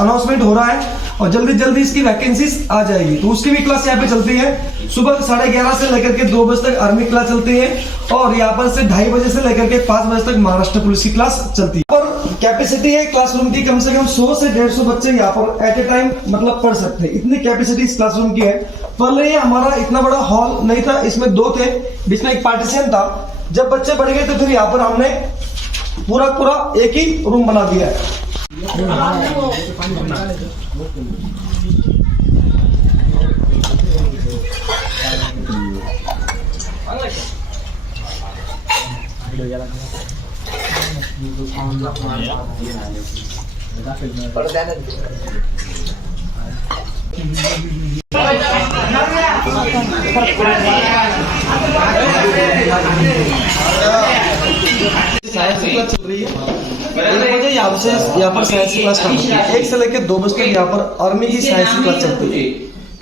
अनाउंसमेंट हो रहा है और जल्दी इसकी वैकेंसीज आ जाएगी। तो उसकी भी क्लास यहाँ पे चलती है। सुबह 11:30 से लेकर के 2 बजे तक आर्मी क्लास चलती है और यहाँ पर से 2:30 बजे से लेकर के 5 बजे तक महाराष्ट्र पुलिस की क्लास चलती है। और कैपेसिटी है क्लासरूम की कम से कम 100 से 150 बच्चे यहाँ पर एट ए टाइम मतलब पढ़ सकते हैं, इतनी कैपेसिटी इस क्लासरूम की है। पहले ये हमारा इतना बड़ा हॉल नहीं था, इसमें 2 थे, बीच में एक पार्टीशन था। जब बच्चे बढ़ गए तो फिर यहाँ पर हमने पूरा एक ही रूम बना दिया है। साइंस की क्लास चल रही है, 1 बजे यहाँ पर साइंस की क्लास स्टार्ट होती है। 1 से लेकर 2 बजे तक यहाँ पर आर्मी की साइंस की क्लास चलती है।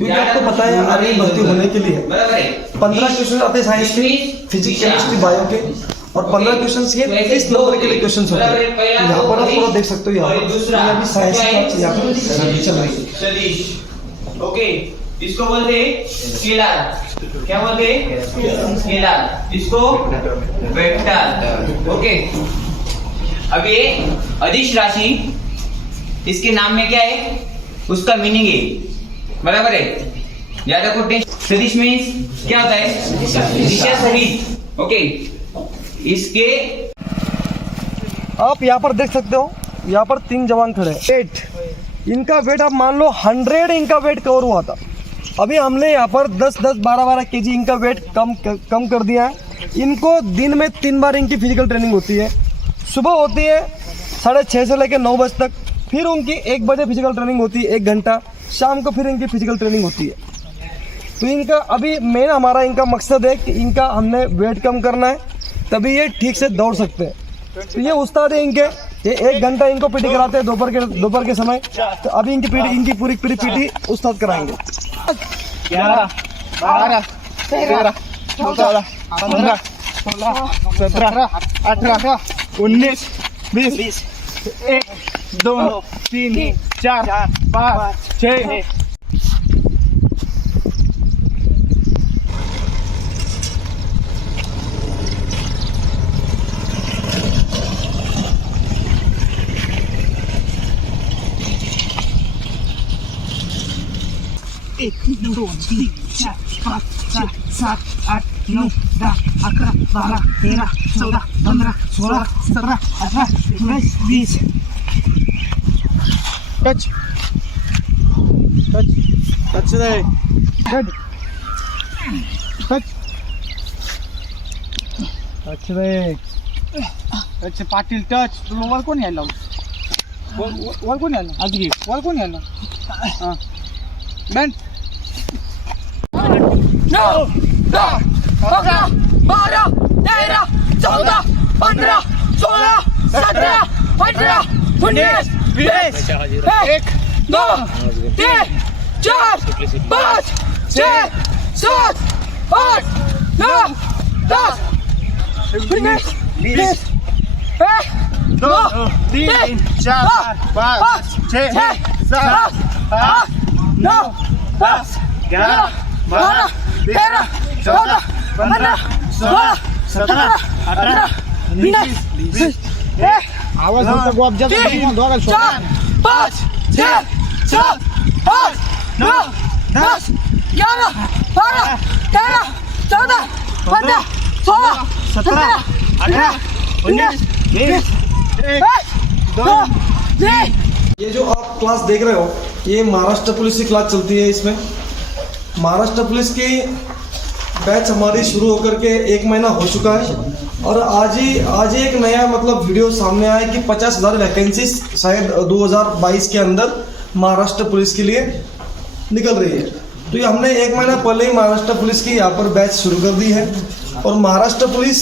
क्योंकि आपको पता है आर्मी भर्ती होने के लिए 15 क्वेश्चन आते हैं साइंस के, फिजिक्स, केमिस्ट्री, बायो के, और 15 क्वेश्चन ये 30 नंबर के लिए क्वेश्चन होते हैं। तो यहाँ पर आप पूरा देख सकते हो, यहाँ पर अभी साइंस की क्लास यहाँ पर चल रही है। सदिश, ओके, इसको बोलते हैं स्केलर। क्या बोलते हैं? स्केलर। इसको वेक्टर। ओके, अब ये अदिश राशि, इसके नाम में क्या है, उसका मीनिंग है, बराबर है, ज्यादा को सदिश मीन्स क्या होता है? दिशा सहित। ओके, इसके आप यहाँ पर देख सकते हो, यहाँ पर 3 जवान खड़े हैं। वेट, इनका वेट आप मान लो 100 इनका वेट कवर हुआ था। अभी हमने यहाँ पर 10-10, 12-12 केजी इनका वेट कम कर दिया है। इनको दिन में 3 बार इनकी फिजिकल ट्रेनिंग होती है। सुबह होती है 6:30 से लेकर 9 बजे तक, फिर उनकी 1 बजे फिजिकल ट्रेनिंग होती है 1 घंटा, शाम को फिर इनकी फिजिकल ट्रेनिंग होती है। तो इनका अभी मेन हमारा इनका मकसद है कि इनका हमने वेट कम करना है, तभी ये ठीक से दौड़ सकते हैं। तो ये उस्ताद है इनके, ये 1 घंटा इनको पीटी कराते हैं दोपहर के समय। तो अभी इनकी पूरी पीटी उस्ताद कराएंगे। 11, 12, 13, 14, 15, 16, 17, 18, 19, 20, 1, 2, 3, 4, 5, 6, 1, 2, 3, 4, 5, 6, 7, 8, 9, 10, 11, 12, 13, 14, 15, 16, 17, 18, 19, 20. Touch. Touch. Good. Touch. Touch. Patil touch. Wall कोणी आला? Wall कोणी आला? आजगी. Wall कोणी आला? हां. Bend. 9, 10, 11, 12, 13, 14, 15, 16, 17, 18, 19, 20. 1, 2, 3, 4, 5, 6, 7, 8, 9, 10, 19, 20. 1, 2, 3, 4, 5, 6, 7, 8, 9, 10, 11, 12, 13, 14, 15, 16, 17, 18, 19, 20. आवाज होता को अब जब 4, 5, 6, 7, 8, 9, 10, 11, 12, 13, 14, 15, 16, 17, 18, 19, 20. 1, 2, 3. ये जो आप क्लास देख रहे हो, ये महाराष्ट्र पुलिस की क्लास चलती है। इसमें महाराष्ट्र पुलिस की बैच हमारी शुरू होकर के 1 महीना हो चुका है, और आज ही एक नया मतलब वीडियो सामने आया कि 50,000 वैकेंसी शायद 2022 के अंदर महाराष्ट्र पुलिस के लिए निकल रही है। तो ये हमने 1 महीना पहले ही महाराष्ट्र पुलिस की यहाँ पर बैच शुरू कर दी है। और महाराष्ट्र पुलिस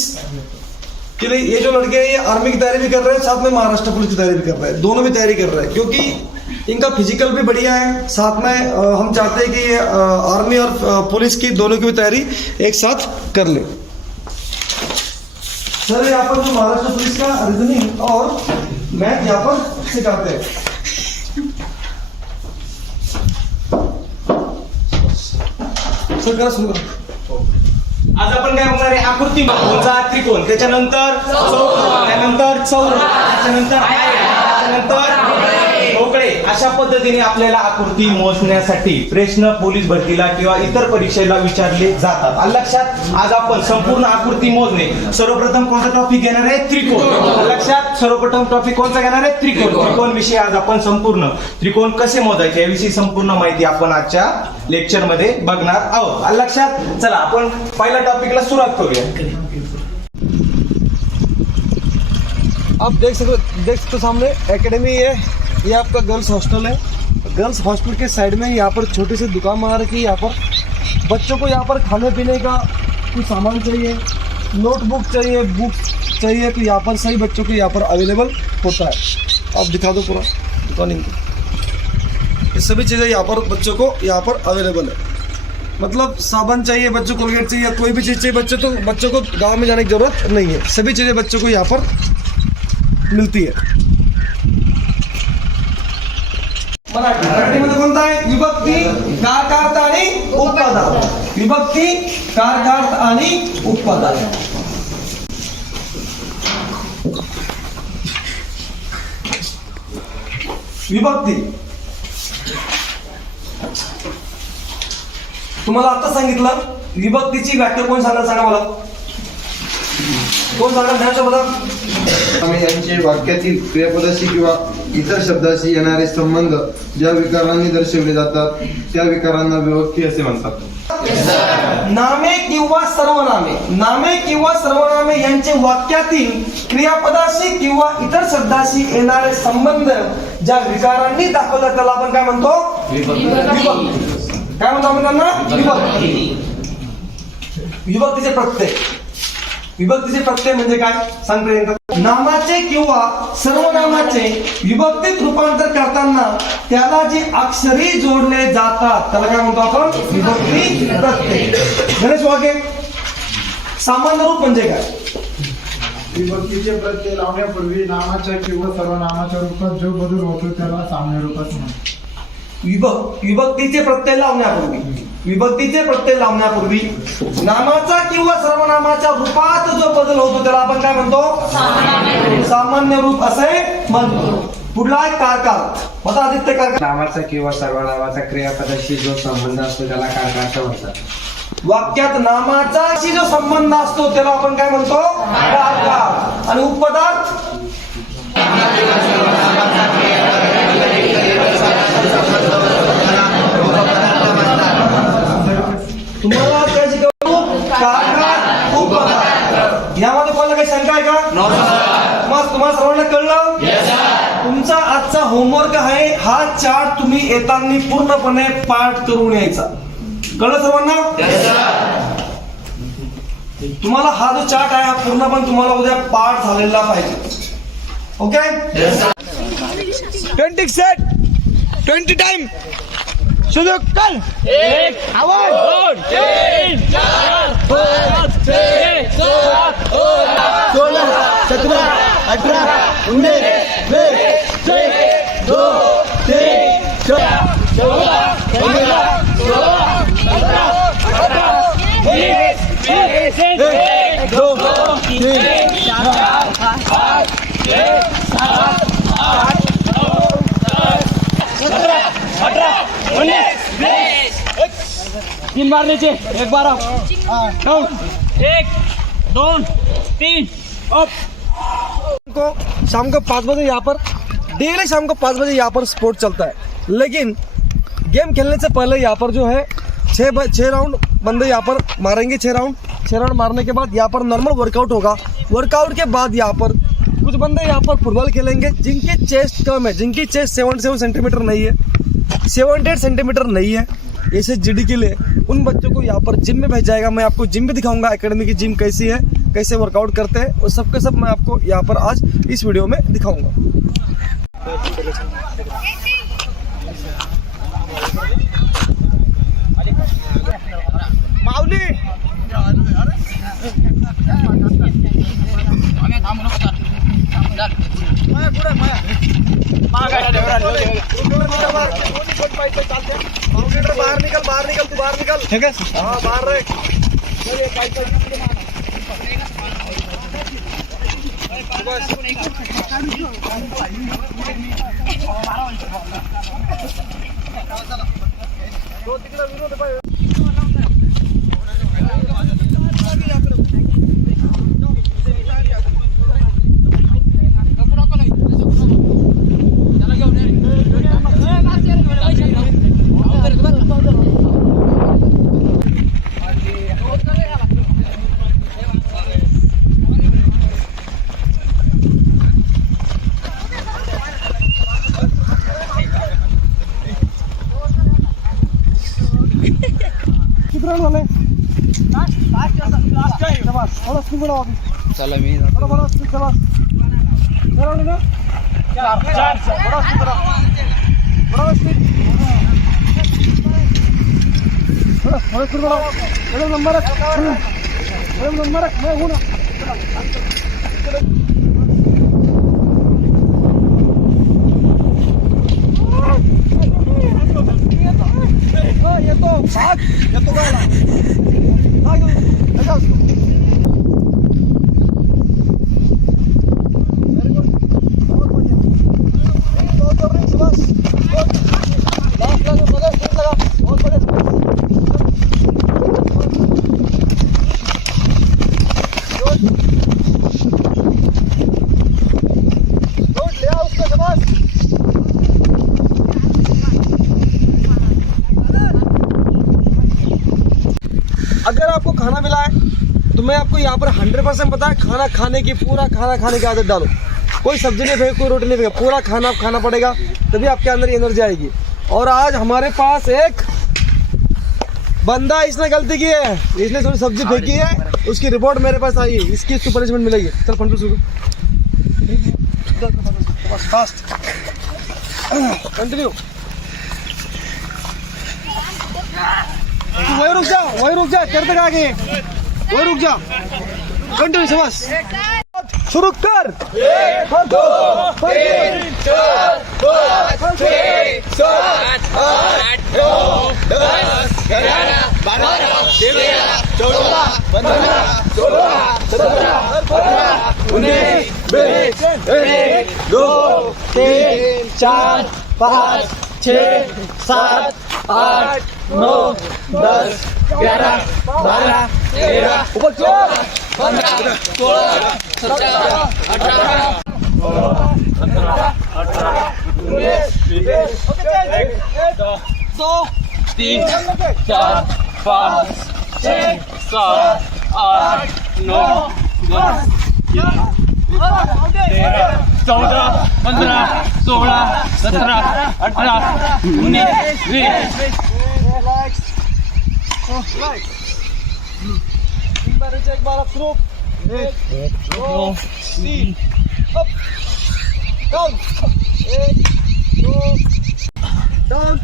के लिए ये जो लड़के हैं, ये आर्मी की तैयारी भी कर रहे हैं, साथ में महाराष्ट्र पुलिस की तैयारी भी कर रहे हैं, दोनों भी तैयारी कर रहे हैं, क्योंकि इनका फिजिकल भी बढ़िया है। साथ में हम चाहते हैं कि ये आर्मी और पुलिस की दोनों की भी तैयारी एक साथ कर ले। सर यहाँ पर जो महाराष्ट्र पुलिस का रीजनिंग और मैथ यहाँ पर सिखाते हैं। सर करा सुरू करा। आज आपण काय बघणार आहे? आकृती कोणचा? त्रिकोण, त्याच्यानंतर चौकोन, त्यानंतर चौरस, त्याच्यानंतर आयत, त्याच्यानंतर ठोकळे. अशा पद्धतीने आपल्याला आकृती मोजण्यासाठी प्रश्न पोलीस भरतीला किंवा इतर परीक्षेला विचारले जातात. आलं लक्षात? आज आपण संपूर्ण आकृती मोजणे. सर्वप्रथम कोणता टॉपिक घेणार आहे? त्रिकोण. लक्षात? सर्वप्रथम टॉपिक कोणता घेणार आहे? त्रिकोण. त्रिकोण विषयी आज आपण संपूर्ण त्रिकोण कसे मोजायचे याविषयी संपूर्ण माहिती आपण आजच्या लेक्चर मध्ये बघणार आहोत. आलं लक्षात? चला आपण पहिल्या टॉपिकला सुरुवात करूया. आप देख सकते सामने एकेडमी है, ये आपका गर्ल्स हॉस्टल है। गर्ल्स हॉस्टल के साइड में यहाँ पर छोटी सी दुकान बना रखी है। यहाँ पर बच्चों को यहाँ पर खाने पीने का कुछ सामान चाहिए, नोटबुक चाहिए, बुक्स चाहिए, तो यहाँ पर सही बच्चों को यहाँ पर अवेलेबल होता है। आप दिखा दो पूरा दुकान इनको। ये सभी चीज़ें यहाँ पर बच्चों को यहाँ पर अवेलेबल है। मतलब साबुन चाहिए बच्चों को, कोलगेट चाहिए, कोई भी चीज़ चाहिए बच्चों को गांव में जाने की जरूरत नहीं है। सभी चीज़ें बच्चों को यहाँ पर मिलती है। मराठीमध्ये कोणता आहे? विभक्ती, कारकार्थ आणि उपपद। विभक्ती, कारकार्थ आणि उपपद। विभक्ती तुम्हाला आता सांगितलं। विभक्तीची व्याख्या कोण सांगाल? सांगा मला, कोण सांगाल? ज्ञानशब्द यांचे वाक्यातील क्रियापदाशी किंवा इतर शब्दाशी येणारे संबंध ज्या विकारांनी दर्शवले जातात त्या विकारांना विभक्ती असे म्हणतात। नामे किंवा सर्वनामे, नामे किंवा सर्वनामे यांचे वाक्यातील क्रियापदाशी किंवा इतर शब्दाशी येणारे संबंध ज्या विकारांनी दाखवतात त्याला आपण काय म्हणतो? विभक्ती। काय म्हणतो आपण त्यांना? विभक्ती। विभक्तीचे प्रत्यय, विभक्तीचे प्रत्यय म्हणजे काय सांग प्रियंका? नामाचे किंवा सर्वनामाचे विभक्तीत रूपांतर करताना त्याला जे अक्षरी जोडले जातात त्याला काय म्हणतो आपण? विभक्ती प्रत्यय। गणेश वाघे, सामान्य रूप म्हणजे काय? विभक्तीचे प्रत्यय लावण्यापूर्वी नामाच्या किंवा सर्वनामाच्या रूपात जो बदल होतो त्याला सामान्य रूपात म्हणतात। विभक्तीचे प्रत्यय लावण्यापूर्वी, विभक्तीचे प्रत्यय लावण्यापूर्वी नामाचा किंवा सर्वनामाच्या रूपात जो बदल होतो त्याला आपण काय म्हणतो? सामान्य रूप असे म्हणतो। पुढला आहे कारकार्थ। होता आदित्य कारकार्थ? नामाचा किंवा सर्वनामाचा क्रियापदाशी जो संबंध असतो त्याला कारकार्थ म्हणतात। वाक्यात नामाचाशी जो संबंध असतो त्याला आपण काय म्हणतो? कारकार्थ। आणि उपपदार्थ? तुम्हाला काय शिकवतो? कारकार्थ, उपपदार्थ। यामध्ये कोणाला काही शंका आहे का? मग तुम्हाला सर्वांना कळलं? तुमचा आजचा होमवर्क आहे हा चार्ट तुम्ही येताना पूर्णपणे पाठ करून यायचा। कळलं सर्वांना? तुम्हाला हा जो चार्ट आहे हा पूर्णपणे तुम्हाला उद्या पाठ झालेला पाहिजे। ओके? 20 सेट, 20 टाइम शुरू कर। 1 आवाज 2 3 4 5 6 7 8 16 17 18 19 20 21 2 3 4 14 15 16 17 18 19 20 1 2 3 4 5 6 7 8 तीन बार नीचे, एक बार अप, डाउन, 1 2 3 अप। को शाम को 5 बजे यहाँ पर डेली शाम को 5 बजे यहाँ पर स्पोर्ट चलता है। लेकिन गेम खेलने से पहले यहाँ पर जो है 6 राउंड बंदे यहाँ पर मारेंगे। 6 राउंड मारने के बाद यहाँ पर नॉर्मल वर्कआउट होगा। वर्कआउट के बाद यहाँ पर कुछ बंदे यहाँ पर फुटबॉल खेलेंगे जिनकी चेस्ट कम है, जिनकी चेस्ट 77 सेंटीमीटर नहीं है, 78 सेंटीमीटर नहीं है, ऐसे जीडी के लिए उन बच्चों को यहाँ पर जिम में भेजा जाएगा। मैं आपको जिम भी दिखाऊंगा, एकेडमी की जिम कैसी है, कैसे वर्कआउट करते हैं, और सब के सब मैं आपको यहाँ पर आज इस वीडियो में दिखाऊंगा। माऊली बाहर निकल तू, बाहर निकल। ठीक है, हाँ बाहर रहे। चला मी चार बढ़ाओ स्पीड, थोड़ा स्पीड बढ़ाओ, एकदम नंबर रख, एकदम नंबर रख, मैं हूँ ना। ये तो भाग, ये तो गाड़ा भाग, लगा उसको। वेरी गुड, बहुत बढ़िया, बहुत बढ़िया, शाबाश, लास्ट लगा, लगा, स्पीड लगा, बहुत बढ़िया, गुड, ले आओ उसको, शाबाश। अगर आपको खाना मिला है तो मैं आपको यहाँ पर 100% पता है, खाना खाने की, पूरा खाना खाने की आदत डालो। कोई सब्जी नहीं फेंके, कोई रोटी नहीं फेंके, पूरा खाना आप खाना पड़ेगा, तभी आपके अंदर एनर्जी आएगी। और आज हमारे पास एक बंदा, इसने गलती की है, इसने थोड़ी सब्जी फेंकी है, उसकी रिपोर्ट मेरे पास आई है, इसकी इसको पनिशमेंट मिलेगी। चल पंटू शुरू, फास्ट कंटिन्यू, वही रुक जा, वही रुक जा, तेरे तक आगे, वही रुक जा, कंटिन्यू, शाबाश, शुरू कर। 1 2 3 4 5 6 7 8 9 10 11 12 13 14 15 16 17 18 19 20 1 2 3 4 5 6 7 8 9 10 11 12 13 ऊपर 15 16 17 18 2 3 4 5 6 7 8 9 10 14 15 16 17 18 19 20 एक बार आप शुरू, 1 2 3 अप डाउन, 1 2 डाउन,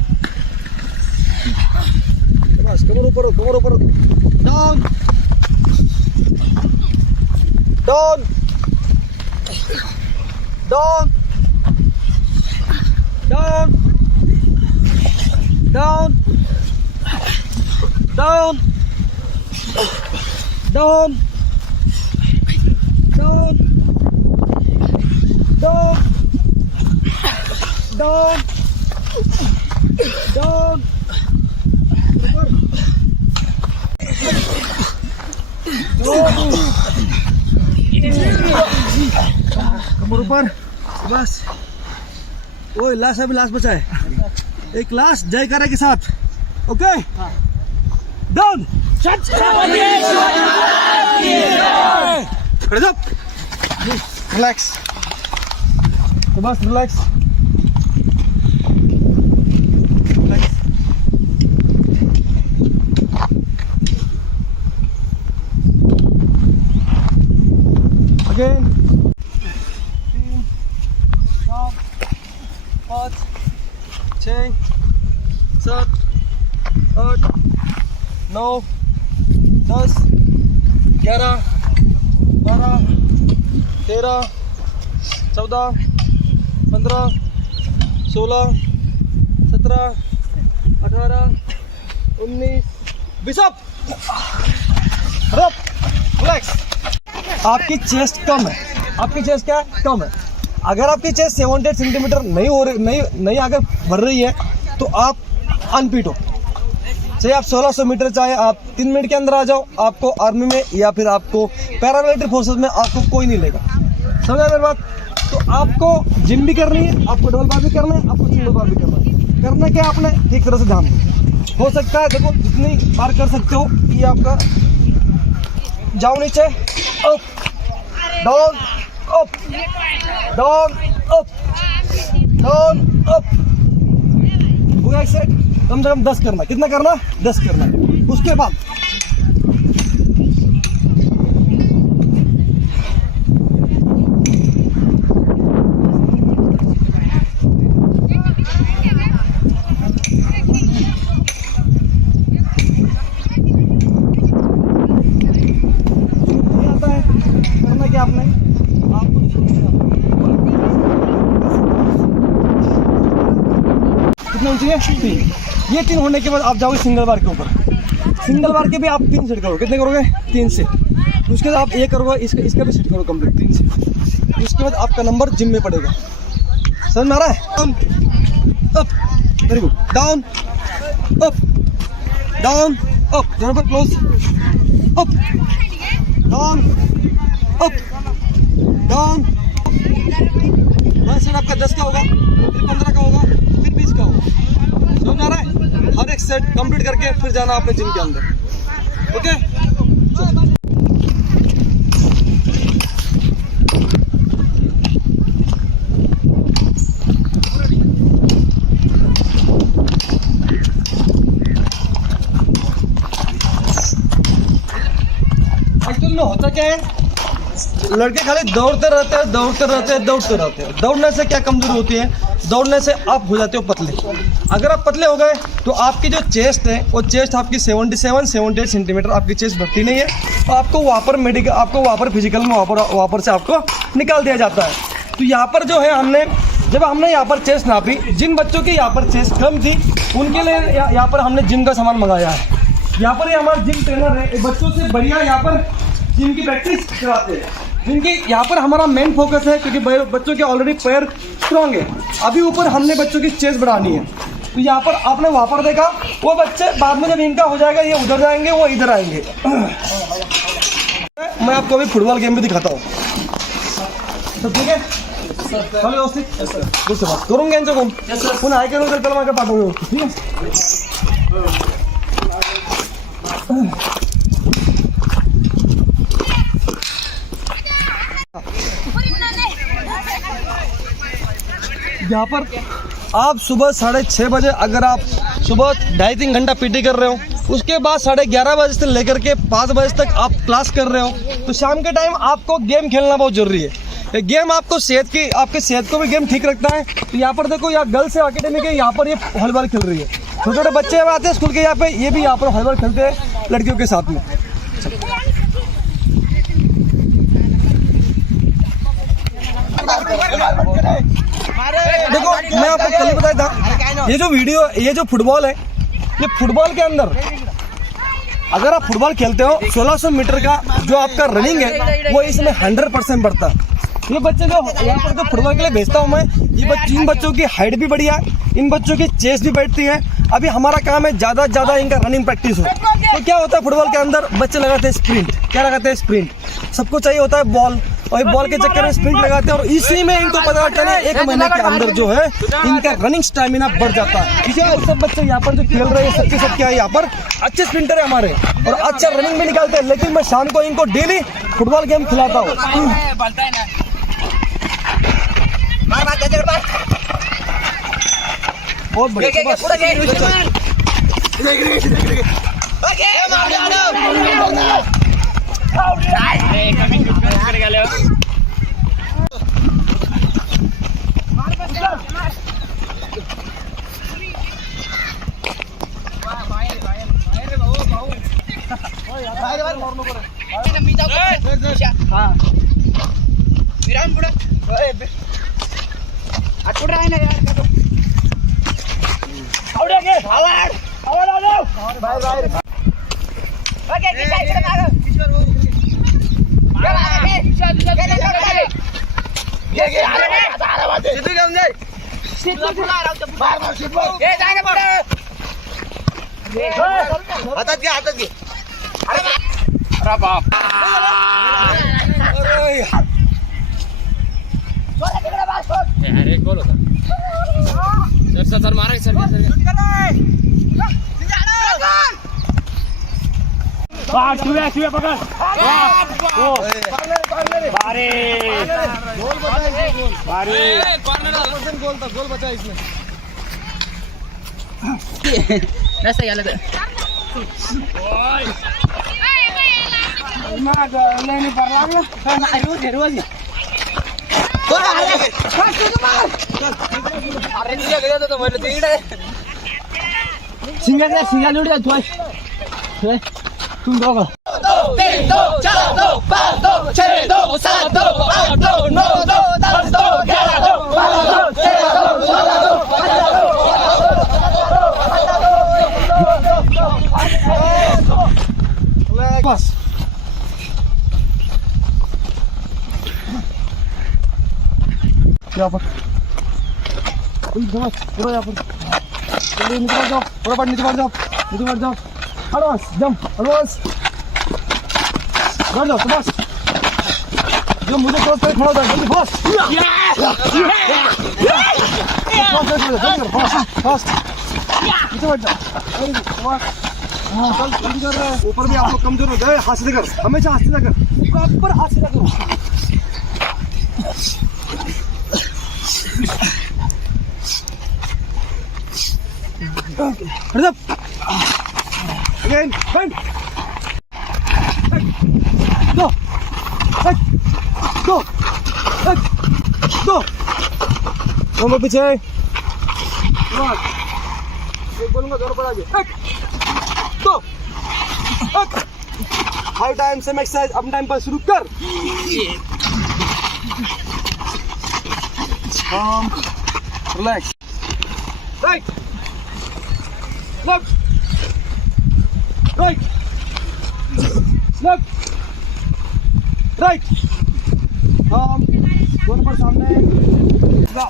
बस कमर ऊपर, कमर ऊपर, down down down down down down down, down, down, down, down, कमर ऊपर, बस, ओए लास्ट अभी लास्ट बचा है, एक लास्ट जयकारा के साथ, ओके, डाउन, रिलैक्स, बस रिलैक्स, अगेन 3 4 5 6 7 8 9 10 11 12 13 14 15 16 17 18 19 20 अप, रिलैक्स। आपकी चेस्ट कम है, आपकी चेस्ट क्या है, कम है। अगर आपकी चेस्ट 78 सेंटीमीटर नहीं हो रही, नहीं अगर बढ़ रही है तो आप अनफिट हो। चाहे आप 1600 मीटर, चाहे आप 3 मिनट के अंदर आ जाओ, आपको आर्मी में या फिर आपको पैरामिलिट्री फोर्सेस में आपको कोई नहीं लेगा, समझा मेरी बात। तो आपको जिम भी करनी है, आपको डबल बार भी करना है, आपको सिंगल बार भी करना है। करना क्या आपने ठीक तरह से ध्यान दो, हो सकता है देखो जितनी बार कर सकते हो, ये आपका जाओ नीचे, up down up down up down up, हो गया एक सेट। कम से कम 10 करना, कितना करना, 10 करना। उसके बाद है 3। ये 3 होने के बाद आप जाओगे सिंगल बार के ऊपर। सिंगल बार के भी आप 3 सेट करोगे। कितने करोगे? 3 से। उसके बाद आप ये करोगे, इसका भी सेट करो कंप्लीट 3 से। उसके बाद आपका नंबर जिम में पड़ेगा। समझ में आ रहा है? Up, very good, down, up, down, up, दोनों पर close, up, down, up, down. 1 set आपका 10 का होगा, फिर 15 का होगा, फिर 20 का होगा। समझ आ रहा है? हर एक सेट कंप्लीट करके फिर जाना अपने जिम के अंदर। ओके, एक्चुअली में होता क्या है, लड़के खाली दौड़ते रहते हैं। दौड़ने से क्या कमजोरी होती है? दौड़ने से आप हो जाते हो पतले। अगर आप पतले हो गए तो आपकी जो चेस्ट है वो चेस्ट आपकी 77-78 सेंटीमीटर आपकी चेस्ट बढ़ती नहीं है। तो आपको वहाँ पर फिजिकल में वहाँ पर से आपको निकाल दिया जाता है। तो यहाँ पर जो है जब हमने यहाँ पर चेस्ट नापी, जिन बच्चों की यहाँ पर चेस्ट कम थी उनके लिए यहाँ पर हमने जिम का सामान मंगाया है। यहाँ पर ये हमारे जिम ट्रेनर है, बच्चों से बढ़िया यहाँ पर जिम की प्रैक्टिस कराते हैं। जिनकी यहाँ पर हमारा मेन फोकस है, क्योंकि बच्चों के ऑलरेडी पैर स्ट्रॉन्ग है। अभी ऊपर हमने बच्चों की चेस्ट बढ़ानी है। तो यहाँ पर आपने वहाँ पर देखा, वो बच्चे बाद में जब इनका हो जाएगा ये उधर जाएंगे, वो इधर आएंगे। मैं आपको अभी फुटबॉल गेम भी दिखाता हूँ। तो ठीक है, व्यवस्थित करूँगा यांच्याकडून पुन्हा ऐकून तर त्याला माझ्या पाठवून ठीक आहे। यहाँ पर आप सुबह 6:30 बजे, अगर आप सुबह 2.5-3 घंटा पीटी कर रहे हो, उसके बाद 11:30 बजे से लेकर के 5 बजे तक आप क्लास कर रहे हो, तो शाम के टाइम आपको गेम खेलना बहुत जरूरी है। ये गेम आपको आपके सेहत को भी गेम ठीक रखता है। तो यहाँ पर देखो, यहाँ गर्ल्स अकेडमी के यहाँ पर ये वॉलीबॉल खेल रही है। छोटे छोटे बच्चे आते हैं स्कूल के यहाँ पे, ये भी यहाँ पर वॉलीबॉल खेलते हैं लड़कियों के साथ में। देखो, मैं आपको कल ही बताया था, ये जो फुटबॉल है, ये फुटबॉल के अंदर अगर आप फुटबॉल खेलते हो 1600 मीटर का जो आपका रनिंग है वो इसमें 100% बढ़ता है। ये बच्चे जो यहाँ पर जो फुटबॉल के लिए भेजता हूँ मैं, इन बच्चों की हाइट भी बढ़िया है, इन बच्चों की चेस्ट भी बैठती है। अभी हमारा काम है ज़्यादा से ज़्यादा इनका रनिंग प्रैक्टिस हो। तो क्या होता है फुटबॉल के अंदर, बच्चे लगाते हैं स्प्रिंट। क्या लगाते हैं? स्प्रिंट। सबको चाहिए होता है बॉल, और बॉल के चक्कर में स्प्रिंट लगाते हैं, और इसी में इनको पता चलता है 1 महीने के अंदर जो है इनका रनिंग स्टैमिना बढ़ जाता है। इसलिए सब बच्चे यहाँ पर जो खेल रहे हैं सबके सब क्या है, यहाँ पर अच्छे स्प्रिंटर है हमारे, और अच्छा रनिंग भी निकालते हैं। लेकिन मैं शाम को इनको डेली फुटबॉल गेम खिलाता हूँ। बहुत बढ़िया। हातात घे. अरे बाप. अरे एक गोल होता. सर मारा सर. शिव्या पकड. गोल बचा इसमें. रस्ता गेला तर सिंगल उड तुम दोघं 3, 2, 4, 2, 5, 2, 6, 2, 7, 2, 8, 2, 9, 2, 10, 2, 11, 2, 12, 2, 13, 2, 14, 2, 15, 2. बस यहाँ पर थोड़ा यहाँ पर नीचे बढ़ जाओ, थोड़ा नीचे बढ़ जाओ, नीचे बढ़ जाओ, एडवांस जंप, एडवांस बढ़ जाओ, तो बस जो मुझे क्रॉस करके खड़ा होता है जल्दी फास्ट नीचे बढ़ जाओ। हाँ चल जल्दी कर रहे हैं। ऊपर भी आप लोग कमजोर हो गए, हाथ सीधा कर, हमेशा हाथ सीधा कर, प्रॉपर हाथ सीधा करो। Heads up. Again, bend. Go. Go. Go. Number पीछे। एक बोलूंगा दोनों पर आगे। Go. 5 टाइम सेम एक्सरसाइज अपने टाइम पर शुरू कर। Relax. Right. Left. Right. Left. Right. दोनों पर सामने। Go.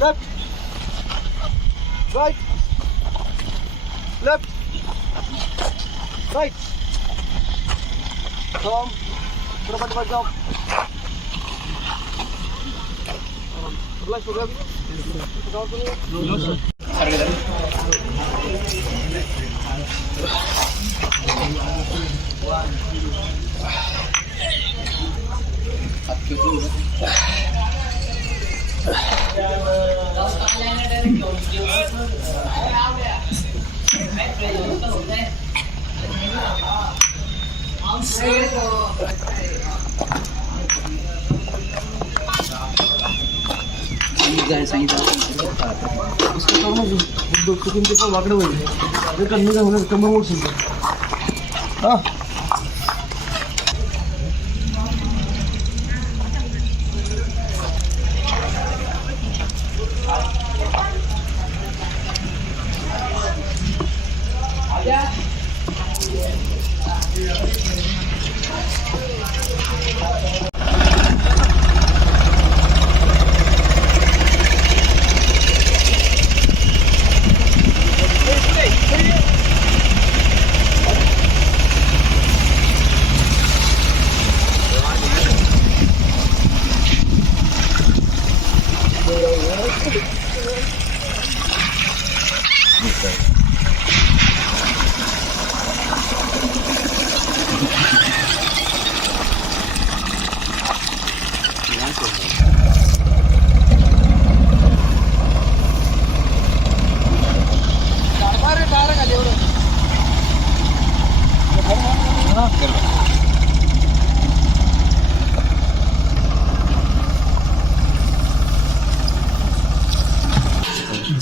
Left. Right. Left. Right. थोड़ा बढ़ जाओ। रिलैक्स हो गया वाकडे होईल कंबर मोड सुद्धा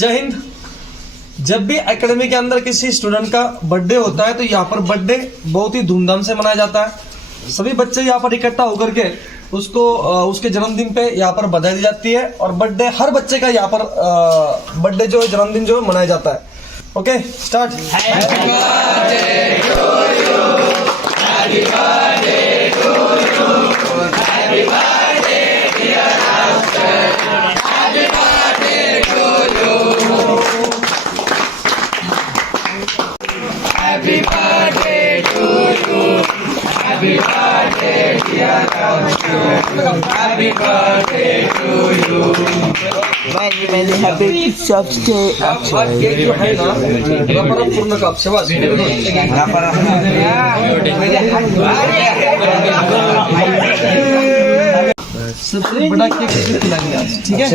जय हिंद। जब भी एकेडमी के अंदर किसी स्टूडेंट का बर्थडे होता है तो यहाँ पर बर्थडे बहुत ही धूमधाम से मनाया जाता है। सभी बच्चे यहाँ पर इकट्ठा होकर के उसको उसके जन्मदिन पे यहाँ पर बधाई दी जाती है और बर्थडे हर बच्चे का यहाँ पर बर्थडे जो है जन्मदिन जो है मनाया जाता है। Okay start. पूर्ण कप शाबाश। सबसे बड़ा केक खिलाएंगे आज, ठीक है।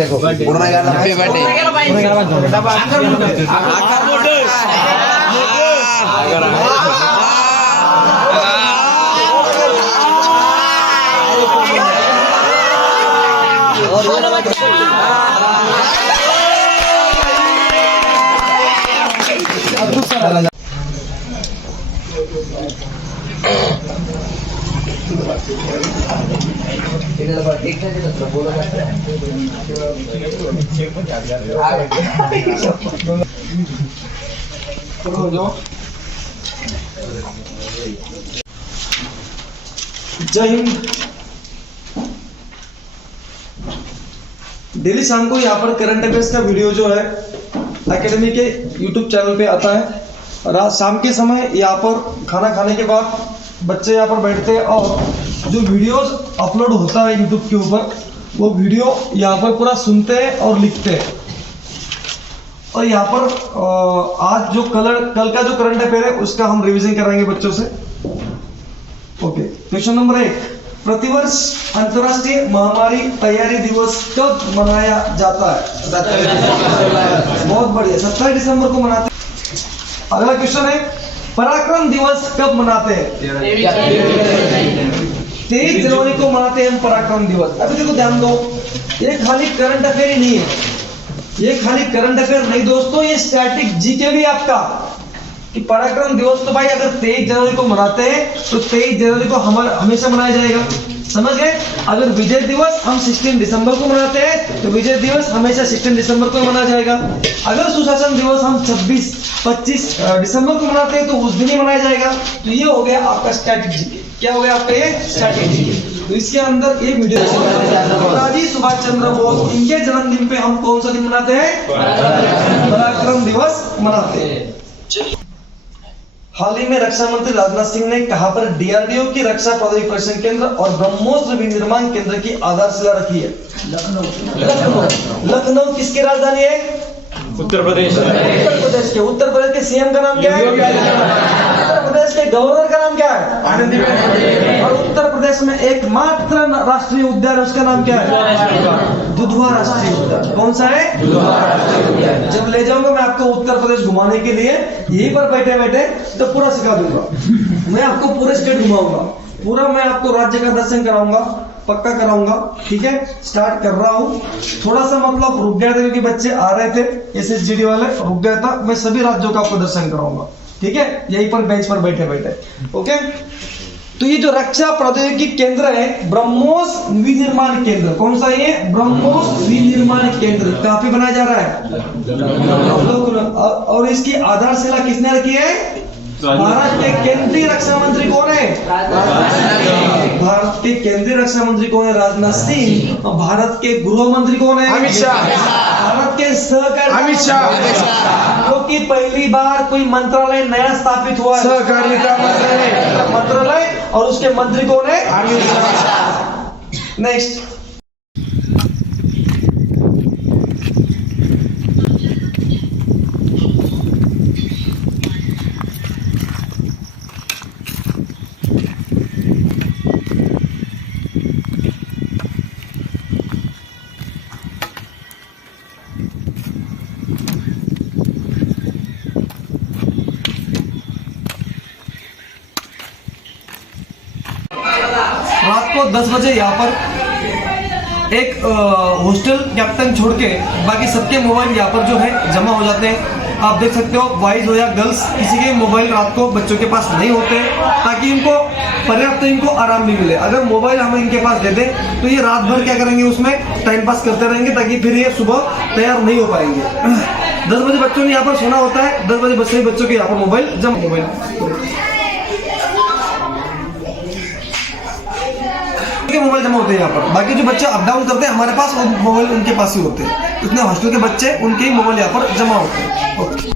जय हिंद। डेली शाम को यहाँ पर करंट अफेयर्स का वीडियो जो है एकेडमी के यूट्यूब चैनल पे आता है। रात शाम के समय यहाँ पर खाना खाने के बाद बच्चे यहाँ पर बैठते हैं और जो वीडियोस अपलोड होता है यूट्यूब के ऊपर वो वीडियो यहाँ पर पूरा सुनते हैं और लिखते हैं। और यहाँ पर आज जो कल का जो करंट अफेयर है उसका हम रिवीजन कराएंगे बच्चों से। ओके, क्वेश्चन नंबर 1, प्रतिवर्ष अंतर्राष्ट्रीय महामारी तैयारी दिवस कब मनाया जाता है? 27। बहुत बढ़िया, 27 दिसंबर को मनाते हैं। अगला क्वेश्चन है, पराक्रम दिवस कब मनाते हैं? 23 जनवरी को मनाते हैं हम पराक्रम दिवस। अभी देखो ध्यान दो, ये खाली करंट अफेयर ही नहीं है, ये खाली करंट अफेयर नहीं दोस्तों, ये स्टैटिक जीके भी आपका कि पराक्रम दिवस तो भाई अगर 23 जनवरी को मनाते हैं तो 23 जनवरी को हमेशा मनाया जाएगा, समझ गए। अगर विजय दिवस हम 16 दिसंबर को मनाते हैं तो विजय दिवस हमेशा 16 दिसंबर को मनाया जाएगा। अगर सुशासन दिवस हम 25 दिसंबर को मनाते हैं तो उस दिन ही मनाया जाएगा। तो ये हो गया आपका स्टैटिक जीके। क्या हो गया आपका ये स्टैटिक जीके। तो इसके अंदर ये वीडियो नेताजी सुभाष चंद्र बोस, इनके जन्मदिन पे हम कौन सा दिन मनाते हैं? पराक्रम दिवस मनाते हैं। हाल ही में रक्षा मंत्री राजनाथ सिंह ने कहां पर डीआरडीओ की रक्षा प्रौद्योगिकी परीक्षण केंद्र और ब्रह्मोस्त्र विनिर्माण केंद्र की आधारशिला रखी है? लखनऊ किसकी राजधानी है? उत्तर प्रदेश। उत्तर प्रदेश के। उत्तर प्रदेश के सीएम का नाम क्या है? उत्तर प्रदेश के गवर्नर का नाम क्या है? आनंदीबेन। और उत्तर प्रदेश में एकमात्र राष्ट्रीय उद्यान है, उसका नाम क्या है? दुधवा राष्ट्रीय उद्यान। कौन सा है? दुधवा राष्ट्रीय उद्यान। जब ले जाऊंगा मैं आपको उत्तर प्रदेश घुमाने के लिए, यहीं पर बैठे बैठे तो पूरा सिखा दूंगा। मैं आपको पूरे स्टेट घुमाऊंगा, पूरा मैं आपको राज्य का दर्शन कराऊंगा, पक्का कराऊंगा। ठीक है, स्टार्ट कर रहा हूँ। थोड़ा सा मतलब रुक गया था क्योंकि बच्चे आ रहे थे, SSGD वाले रुक गया था। मैं सभी राज्यों का आपको दर्शन कराऊंगा, ठीक है, यहीं पर बेंच पर बैठे बैठे। ओके, तो ये जो रक्षा प्रौद्योगिकी केंद्र है, ब्रह्मोस विनिर्माण केंद्र, कौन सा ये? ब्रह्मोस विनिर्माण केंद्र कहाँ पे बनाया जा रहा है? और इसकी आधारशिला किसने रखी है? भारत के केंद्रीय रक्षा मंत्री कौन है? भारत के केंद्रीय रक्षा मंत्री कौन है? राजनाथ सिंह। और भारत के गृह मंत्री कौन है? अमित शाह। भारत के सहकारिता अमित शाह। क्योंकि पहली बार कोई मंत्रालय नया स्थापित हुआ है, सहकारिता मंत्रालय, और उसके मंत्री कौन है? अमित शाह। नेक्स्ट, रात को 10 बजे यहाँ पर एक हॉस्टल कैप्टन छोड़ के बाकी सबके मोबाइल यहाँ पर जो है जमा हो जाते हैं। आप देख सकते हो, बॉयज हो या गर्ल्स, किसी के मोबाइल रात को बच्चों के पास नहीं होते, ताकि इनको पर्याप्त इनको आराम भी मिले। अगर मोबाइल हम इनके पास दे दें तो ये रात भर क्या करेंगे, उसमें टाइम पास करते रहेंगे, ताकि फिर ये सुबह तैयार नहीं हो पाएंगे। 10 बजे बच्चों ने यहाँ पर सोना होता है, 10 बजे सभी बच्चों के यहाँ पर मोबाइल जमा होते हैं यहाँ पर। बाकी जो बच्चे अप डाउन करते हैं हमारे पास, वो मोबाइल उनके पास ही होते हैं। इतने हॉस्टल के बच्चे, उनके ही मोबाइल यहाँ पर जमा होते हैं। ओके।